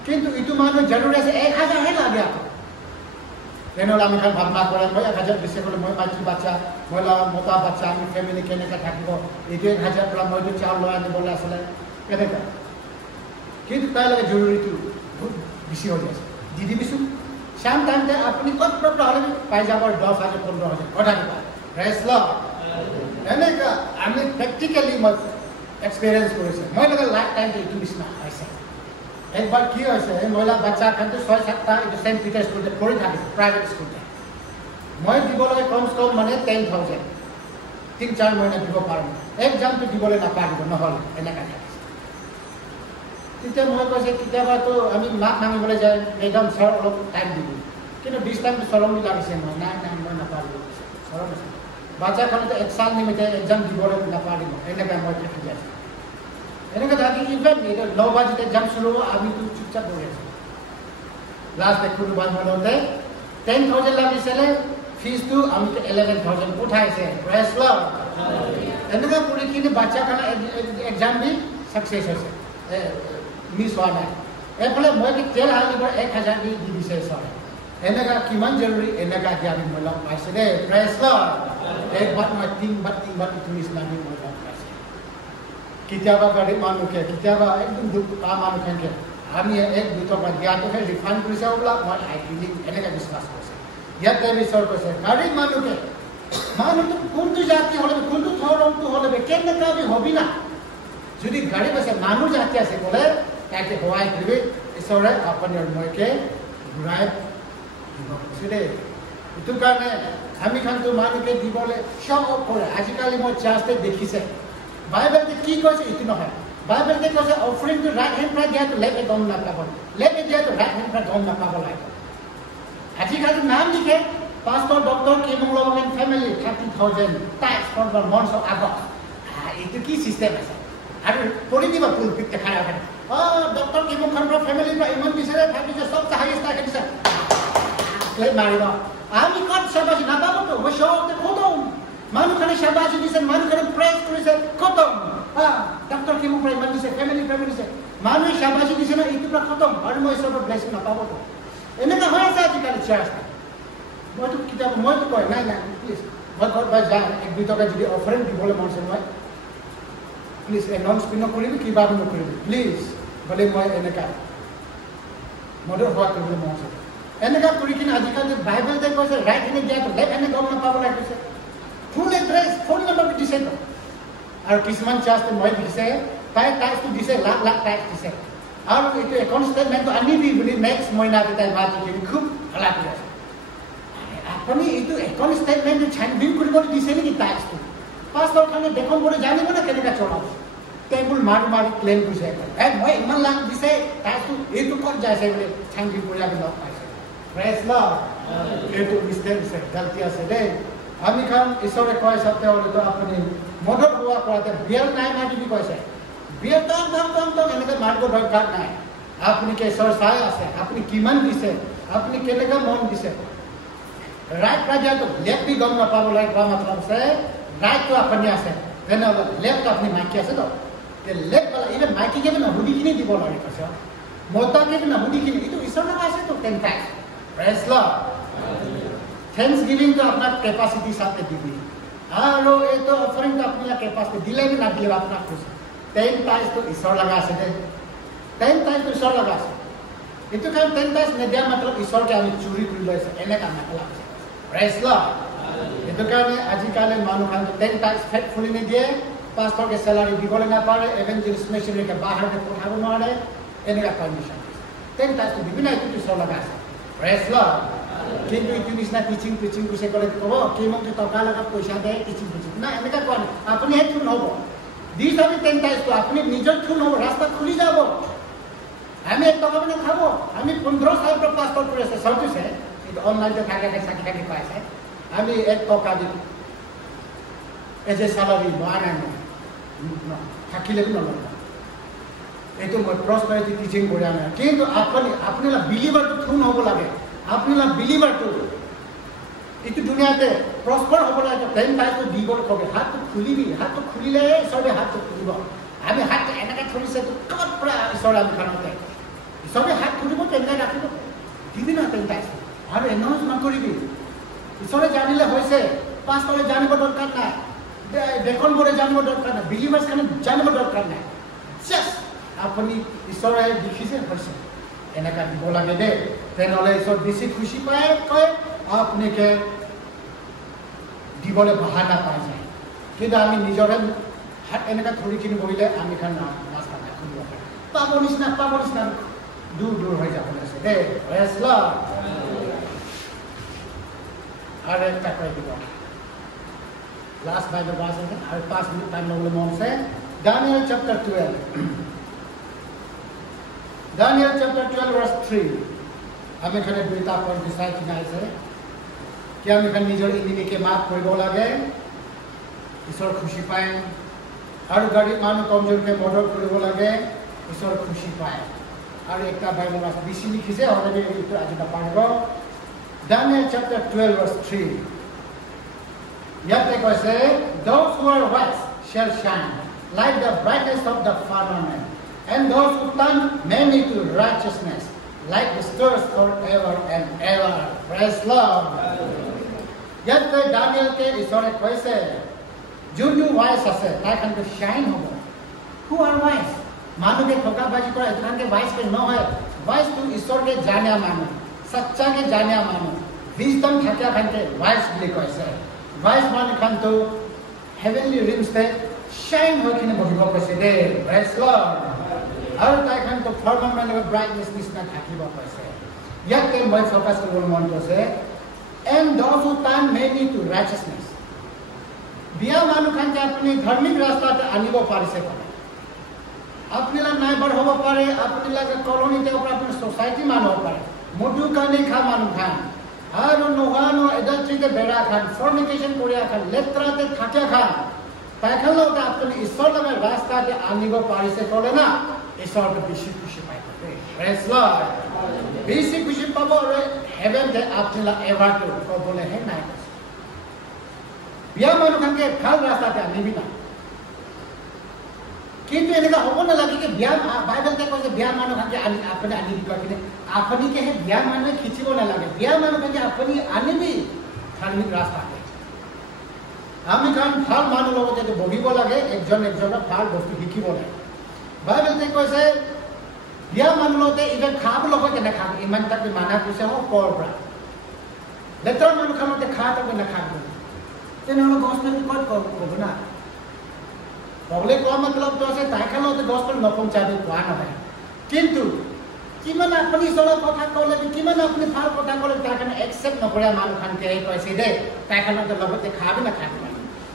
কিন্তু ইটো মানুহ জৰুৰী আছে 1000 হে লাগে তেনেহ'লে আমি খালি ভাবনা কৰে মই 1000 বেছি কৰি মই মাইকী বাচ্চা মহিলা মতা বাচ্চা আমি ফেমিলি কেনেকা থাকিব এইটো 1000 পৰা মইতো চাউল লৈ আনিবলৈ আছিলে কেনেকা কিন্তু তাই লাগে জৰুৰীটো বহুত বেছি হৈ আছে দি দিবিচোন চাম টাইমতে আপুনি ক'ত প্ৰব্লেম হ'লে পাই যাব 10,000 15,000 কথা কিবা প্ৰেজ লৰ্ড এনেকা আমি প্ৰেক্টিকেলি মই এক্সপিৰিয়েঞ্চ কৰিছোঁ মই লগা লাইফ টাইমটো এইটো নিচিনা হৈছে একবাৰ কি হৈছে মহিলা বাচ্চা খানটো 6-7টা এইটো সেণ্ট পিটাৰ স্কুলতে পঢ়ি থাকে প্ৰাইভেট স্কুলতে মই দিবলৈ কমচে কম মানে 10,000 3-4 মহিনা দিব পাৰোঁ এক্সামটো দিবলৈ নাপাৰিব নহ'লে এনেকা থাকে তেতিয়া মই কৈছে কেতিয়াবাতো আমি মাক মাঙিবলৈ যায় একদম ছাৰ অলপ টাইম দিব কিন্তু 20 টাইম চৰমী লাগিছে মই নাই মই নাপাৰিব চৰম আছে বাচ্চা খানতে এক সাল নিমিতে এক্সাম দিবলৈ নাপাৰিব এনেকা মই থাকি আছোঁ এনেকা থাকি ইভেন 9 বাজিতে এক্সাম শুরু আমি তো চুপচাপ বসে আছি লাস্ট দেখুন বাদ হলতে 10,000 লাগিছিলে ফিজটো আমি 11,000 উঠাইছে প্রেজ লর্ড এনেকা কৰি কিনে বাচ্চা খান এক্সাম দি সাকসেস হৈছে মিস হোৱা নাই এফালে মই কি তেল হালিবৰ 1000 দি দিছে সৰ এনেকা কিমান জৰুৰী এনেকা কি আমি মই লগ পাইছে দে প্ৰেজ লৰ্ড এক বাৰ মই তিন বাৰ তুমি ইসলামী মই লগ পাইছে কিতাবা গাড়ী মানুহে কিতাবা একদম দুখ মানুহে আমি এক দুটকা দিয়াটোহে ৰিফাণ্ড কৰিছে ওলা মই আই বিলিভ এনেকা বিশ্বাস কৰিছে ইয়াতে ঈশ্বৰ কৈছে গাড়ী মানুহটো কোনটো জাতি হ'লে কোনটো ধৰণটো হ'লে কেনেকা আমি হবি না যদি গাড়ী কৈছে মানুহ জাতি আছে ক'লে তাকে সহায় কৰিবি ঈশ্বৰে আপোনাৰ মইকে ঘূৰাই দিব কৈছে দেই এইটো কাৰণে আমি খানটো মানুহকে দিবলৈ চব কৰে আজিকালি মই চাৰ্চতে দেখিছে বাইবেলতে কি কৈছে এইটো নহয় বাইবেলতে কৈছে অফাৰিংটো ৰাইট হেণ্ড পৰা দিয়াটো লেফ্ট গম নাপাব লেফ্ট দিয়াটো ৰাইট হেণ্ড পৰা গম নাপাব লাগে আজিকালি নাম লিখে pastor doctor Kimulong and family 30,000 tax for the months of August itu ki system আছে আৰু কৰি দিবা ফুল পিক দেখা ৰাখে ডক্টৰ কিমুং খানৰ ফ্যামিলি পৰা ইমান বিচাৰে ভাবি যে সব চাহিয়ে ষ্টাৰ্ট কৰিছে ক্লেম মাৰিব আমি কত সবাই নাপাবো তো বসতে খতম মানুহে সবাই দিছে মানুহে প্রেজ কৰিছে খতম ডক্টৰ কিমুং পৰা ইমান দিছে ফ্যামিলি দিছে মানুহে সবাই দিছে না এইটো পৰা খতম আৰু মই সব ব্লেসিং নাপাবো তো এনেকা হৈ আছে আজিকালি চাৰ্চ মই তো কিতাব মই তো কয় নাই প্লিজ মই ঘৰত বাই যাম এক দুই টকা যদি অফাৰিং দিবলৈ মন আছে মই প্লিজ এনাউন্স নকৰিবি কিবা নকৰিবি প্লিজ বলে মই এনেকা মদৰ হোৱা কৰিবলৈ মন আছে এনেকা কৰি কিনে আজিকালি বাইবেলতে কৈছে ৰাইট হেণ্ড দিয়াটো লেফ্ট হেণ্ড গম নাপাব লাগিছে ফুল এড্ৰেছ ফোন নম্বৰ দিছে আৰু কিছুমান চাৰ্চতে মই দিছে তাই টাইপটো দিছে লাখ টাইপ দিছে আৰু এইটো একাউণ্ট ষ্টেটমেণ্টটো আনিবি বুলি নেক্সট মহিনাতে তাই মাতি কিনে খুব হালা কৰি আছে আপুনি এইটো একাউণ্ট ষ্টেটমেণ্টটো ছাইন কৰিবলৈ দিছে নেকি টাইপটো পাছৰ কাৰণে দেখোন বুলি জানিব না কেনেকৈ চলাব টেবুল মাৰি ক্লেইম কৰিছে মই ইমান লাখ দিছে টাইপটো এইটো ক'ত যাইছে বুলি ছাইন কৰি আমি লগ পাইছে প্ৰেজ লৰ্ড এইটো মিষ্টেক আছে গলতি আছে দেই আমি খান ঈশ্বৰে কয় সত্য হ'লেতো আপুনি মদত হোৱা কৰাতে বিয়াৰ নাই মাতিবি কৈছে বিয়াৰ দম এনেকৈ মাৰিব দৰকাৰ নাই আপুনি ঈশ্বৰ চাই আছে আপুনি কিমান দিছে আপুনি কেনেকৈ মন দিছে राइट राजातो लेफ्ट भी गम नापाब लाइक का मतलब से राइट तो अपनी আছে देन लेफ्ट अपनी माइकी আছে তো তে लेफ्ट वाला इवन माइकी के ना हुडी किने দিব লাগে কছে মোতা के ना हुडी किने itu ঈশ্বর না আছে তো 10 time praise Lord thanksgiving তো আপনার ক্যাপাসিটি সাথে দিবি আর এই তো অফারিং তো আপনি ক্যাপাসিটি দিলে भी না দিলে আপনার খুশ 10 টাইম তো ঈশ্বর লাগা আছে দে 10 টাইম তো ঈশ্বর লাগা আছে itu kan 10 টাইম ने दिया मतलब ঈশ্বর के আমি চুরি কৰি লৈছে এনে কাম मतलब Praise Lord. Itu karena আজিকালি মানুহ 10 টাইমস ফেথফুলি নিদিয়ে পাস্টৰকে স্যালাৰি দিবলৈ নাপাৰে এভেঞ্জেলিস্ট মিশনাৰীকে বাহিৰতে পঠাব নোৱাৰে এনেকা কণ্ডিশ্যন 10 টাইমস দিবি না এইটো চল লগা আছে Praise Lord. কিন্তু এইটো নিচিনা টিচিং কৰিছে ক'লে ক'ব কি মোক টকা লগা পইচা দে টিচিং না এনেকা কোৱা নাই আপুনি সেইটো নহ'ব দিছ আমি 10 টাইমস তো আপুনি নিজৰ থু নহ'ব ৰাস্তা খুলি যাব আমি এক টকা মানে খাব আমি 15 সাল পৰা পাস্টৰ কৰি আছে সৌদিছে ऑनलाइन पे खाके के संख्या के पास है अभी एक टका दी ऐसे सैलरी माने न থাকিলে भी न এই তো মই প্রসপারিটি টিচিং করে আমি কিন্তু আপনারা বিলিভার তো থুন হব লাগে আপনারা বিলিভার তো এই দুনিয়াতে প্রসপার হব লাগে 10 টাইম তো দিবর কবে হাত তো খুলিলে সবে হাত তো খুলিব আমি হাত এনেকা খুলিছে তো কত প্রা ঈশ্বর আমি খানতে সবে হাত খুলিব তেনে রাখিব দিবি না 10 টাইম আর এনাউন্স নকৰিবি ঈশ্বৰে জানিলে হৈছে পাস্টৰে জানিব দৰকাৰ নাই দেখোন বৰে জানিব দৰকাৰ নাই বিলিভাৰ্ছ কাৰণে জানিব দৰকাৰ নাই জাষ্ট আপুনি ঈশ্বৰে দেখিছে হৈছে এনেকা দিব লাগে দে তেনেহ'লে ঈশ্বৰ বেছি খুশি পায় কয় আপুনিকে দিবলৈ বাহানা পাই যায় কিন্তু আমি নিজৰে হাত এনেকা ধৰি কিনি বহিলে আমি খান ৰাস্তা নাই খুলিব পাৰে পাব নিচিনা দূৰ হৈ যাব আছে দে প্ৰেজ লৰ্ড और एक तक कर दिया लास्ट बाइबल वर्स है और 5 मिनट टाइम लगले मन से दानियल चैप्टर 12 वर्स 3 हमें खने दुईटा पॉइंट डिसाइड किया है कि हमें खने निजर इनिमी के माफ কৰিব লাগে ঈশ্বৰ খুশি পায় আৰু গरीब মানুহ কমজোৰ के मदद কৰিব লাগে ঈশ্বৰ খুশি পায় আৰু একটা বাইবেল वर्स বেশি লিখিছে অলরেডি এটা আজি পারব Daniel chapter 12 verse 3. Yet say, those who are wise shall shine like the brightness of the firmament, and those who turn many to righteousness, like the stars forever and ever. Praise Lord. Yatte Daniel ke isore koise, junu wise ase, tai khan to shine hobo. Who are wise? Manu ke thoka baji kora etan ke wise ke no hai. Wise to isor ke janya manu, sacha ke janya manu. Wisdom thakya khan ke wise bili koise. Wise man khan to heavenly realms te shine hokine bohibo koise de. Praise Lord. Aru tai khan to firmament of brightness nisna thakibo koise. Yatte moi focus korbo mon koise. And those who turn many to righteousness. Biya manu khan ke apni dharmik rasta te anibo parise kore. Apni la neighbor hobo pare, apni la colony te upar apni society man hobo pare. Modu kani kha manu khan. Aru nohano adultery te bera khan, fornication korea khan, letra te thakya khan. Tai khan lo ta apni isor la rasta te anibo parise kore na. Isor te bishi kushi pai kore. Praise Lord. Bishi kushi pabo re heaven te apni la ever to ko bole hai na. Biya manu khan ke khal rasta te anibi na. किंतु इनका होको न लगे कि ब्याह Bible के कोई ब्याह मानो कि अपने आने की बात नहीं अपनी के है ब्याह मानो में खींची को न लगे ब्याह मानो कि अपनी आने भी धार्मिक रास्ता है हमें कान फाल मानो लोगों के तो बोगी बोला गए एक जन का फाल दोस्ती हिकी बोला बाइबल के कोई से ब्याह मानो लोग इधर खाब लोगों के न खाब ईमान तक भी माना कुछ हो कोर ब्रा लेटर मानो खानो ते खा तक न खाब तो इन्होंने गॉस्पेल कोड को बना पगले को मतलब तो ऐसे ताकि लोग तो गॉस्पेल न पहुंचा दे तो आना है किंतु किमान अपनी सोला कथा कोले किमान अपनी फाल कथा कोले ताकि न एक्सेप्ट न करे मान खान के तो ऐसे दे ताकि न तो लगते खा भी न खा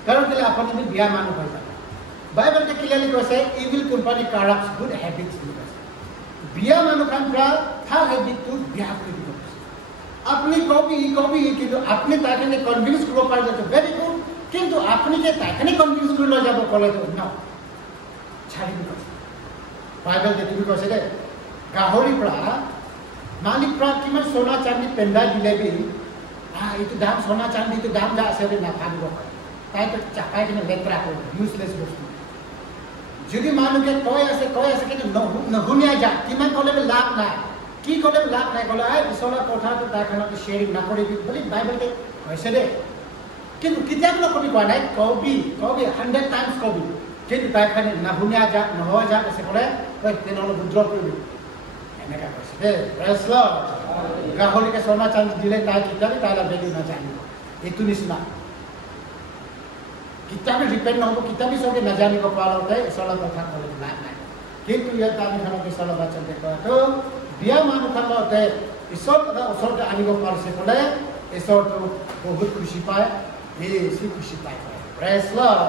कारण के लिए अपन भी बिया मान हो जाता बाइबल के क्लियरली कहते हैं evil company corrupts good habits बिया मान खान का था हैबिट टू बिया को अपनी कॉपी किंतु अपने ताकि ने कन्विंस करो पार तो वेरी गुड किंतु अपनी के ताकने कन्विंस कर लो जब कॉलेज तो ना छाड़ी भी बाइबल के तुम्हें कैसे दे गाहोरी प्रा मालिक प्रा कि मैं सोना चांदी पेंडा दिले भी itu दाम सोना चांदी itu दाम जा से ना खान को ताई तो चापाई के लेत्रा को यूजलेस वस्तु যদি মানুষে কয় আছে কিন্তু নহুনিয়া যা কিমান কলে লাভ নাই কি কলে লাভ নাই কলে আই বিছলা কথাটো তাখানতে শেয়ারিং না কৰিবি বুলি বাইবেলতে কৈছে দে কিন্তু কিতাব নকবি কোৱা নাই কবি 100 টাইমছ কবি কিন্তু তাখানে নহুনিয়া যা নহয় যা আছে কলে তই তেনলে বুদ্ৰ কৰিবি এনেকা কৈছে দে প্ৰেজ লৰ্ড গাহৰিকে সোনা চাঁদি দিলে তাই কিতাবি তাইলা ভেলু না জানিব এইটো নিচিনা किताबी डिपेंड न हो किताबी सब न जाने को पालो होता है सोला कथा कोले लाभ नहीं किंतु ये तामी खानो के सोला बच्चन देखो तो बिया मानु खानो होते ईश्वर का आनी को पाल से कोले ईश्वर तो बहुत खुशी पाए ये इसी खुशी पाए प्रेज लॉर्ड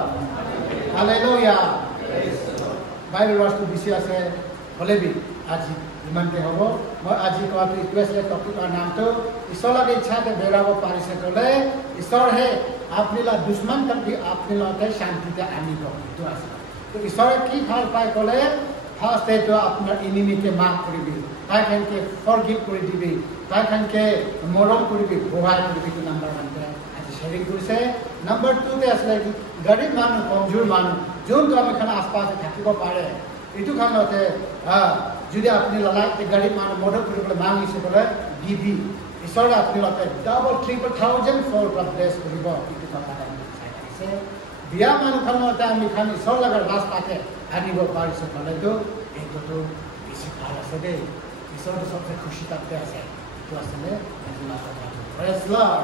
हालेलुया बाइबल वर्ष तो विषय से बोले भी आज इमानते हो मैं आज को आप रिक्वेस्ट ले टॉपिक का नाम तो ईश्वर की इच्छा के बेरा वो पाल से कोले ईश्वर है आपने ला दुश्मन तक भी आपने ला के शांति ते आनी को तो ऐसा तो ईश्वर की फाल पाए कोले फर्स्ट है तो अपना एनिमी के माफ कर दी ताकि के फॉरगिव कर दी ताकि के मरम कर दी भोगाय कर दी नंबर 1 पे आज शेयरिंग कर से नंबर 2 ते असले गरीब मानु कमजोर मानु जोन तो हमें खाना आसपास থাকিব পারে इतु खाना होते যদি আপনি লাইক के गरीब मानु मदद कर मांगी से बोले गिवी ईश्वर अपनी लोटे double triple thousand four bless करिबो इतु कथा से बिया मान खानो होता हम खान ईश्वर लगा रास्ता के आनिबो पारि से बोले तो एक तो बेसी भाला से दे ईश्वर सबसे खुशी तक है तो असले प्रेज लॉर्ड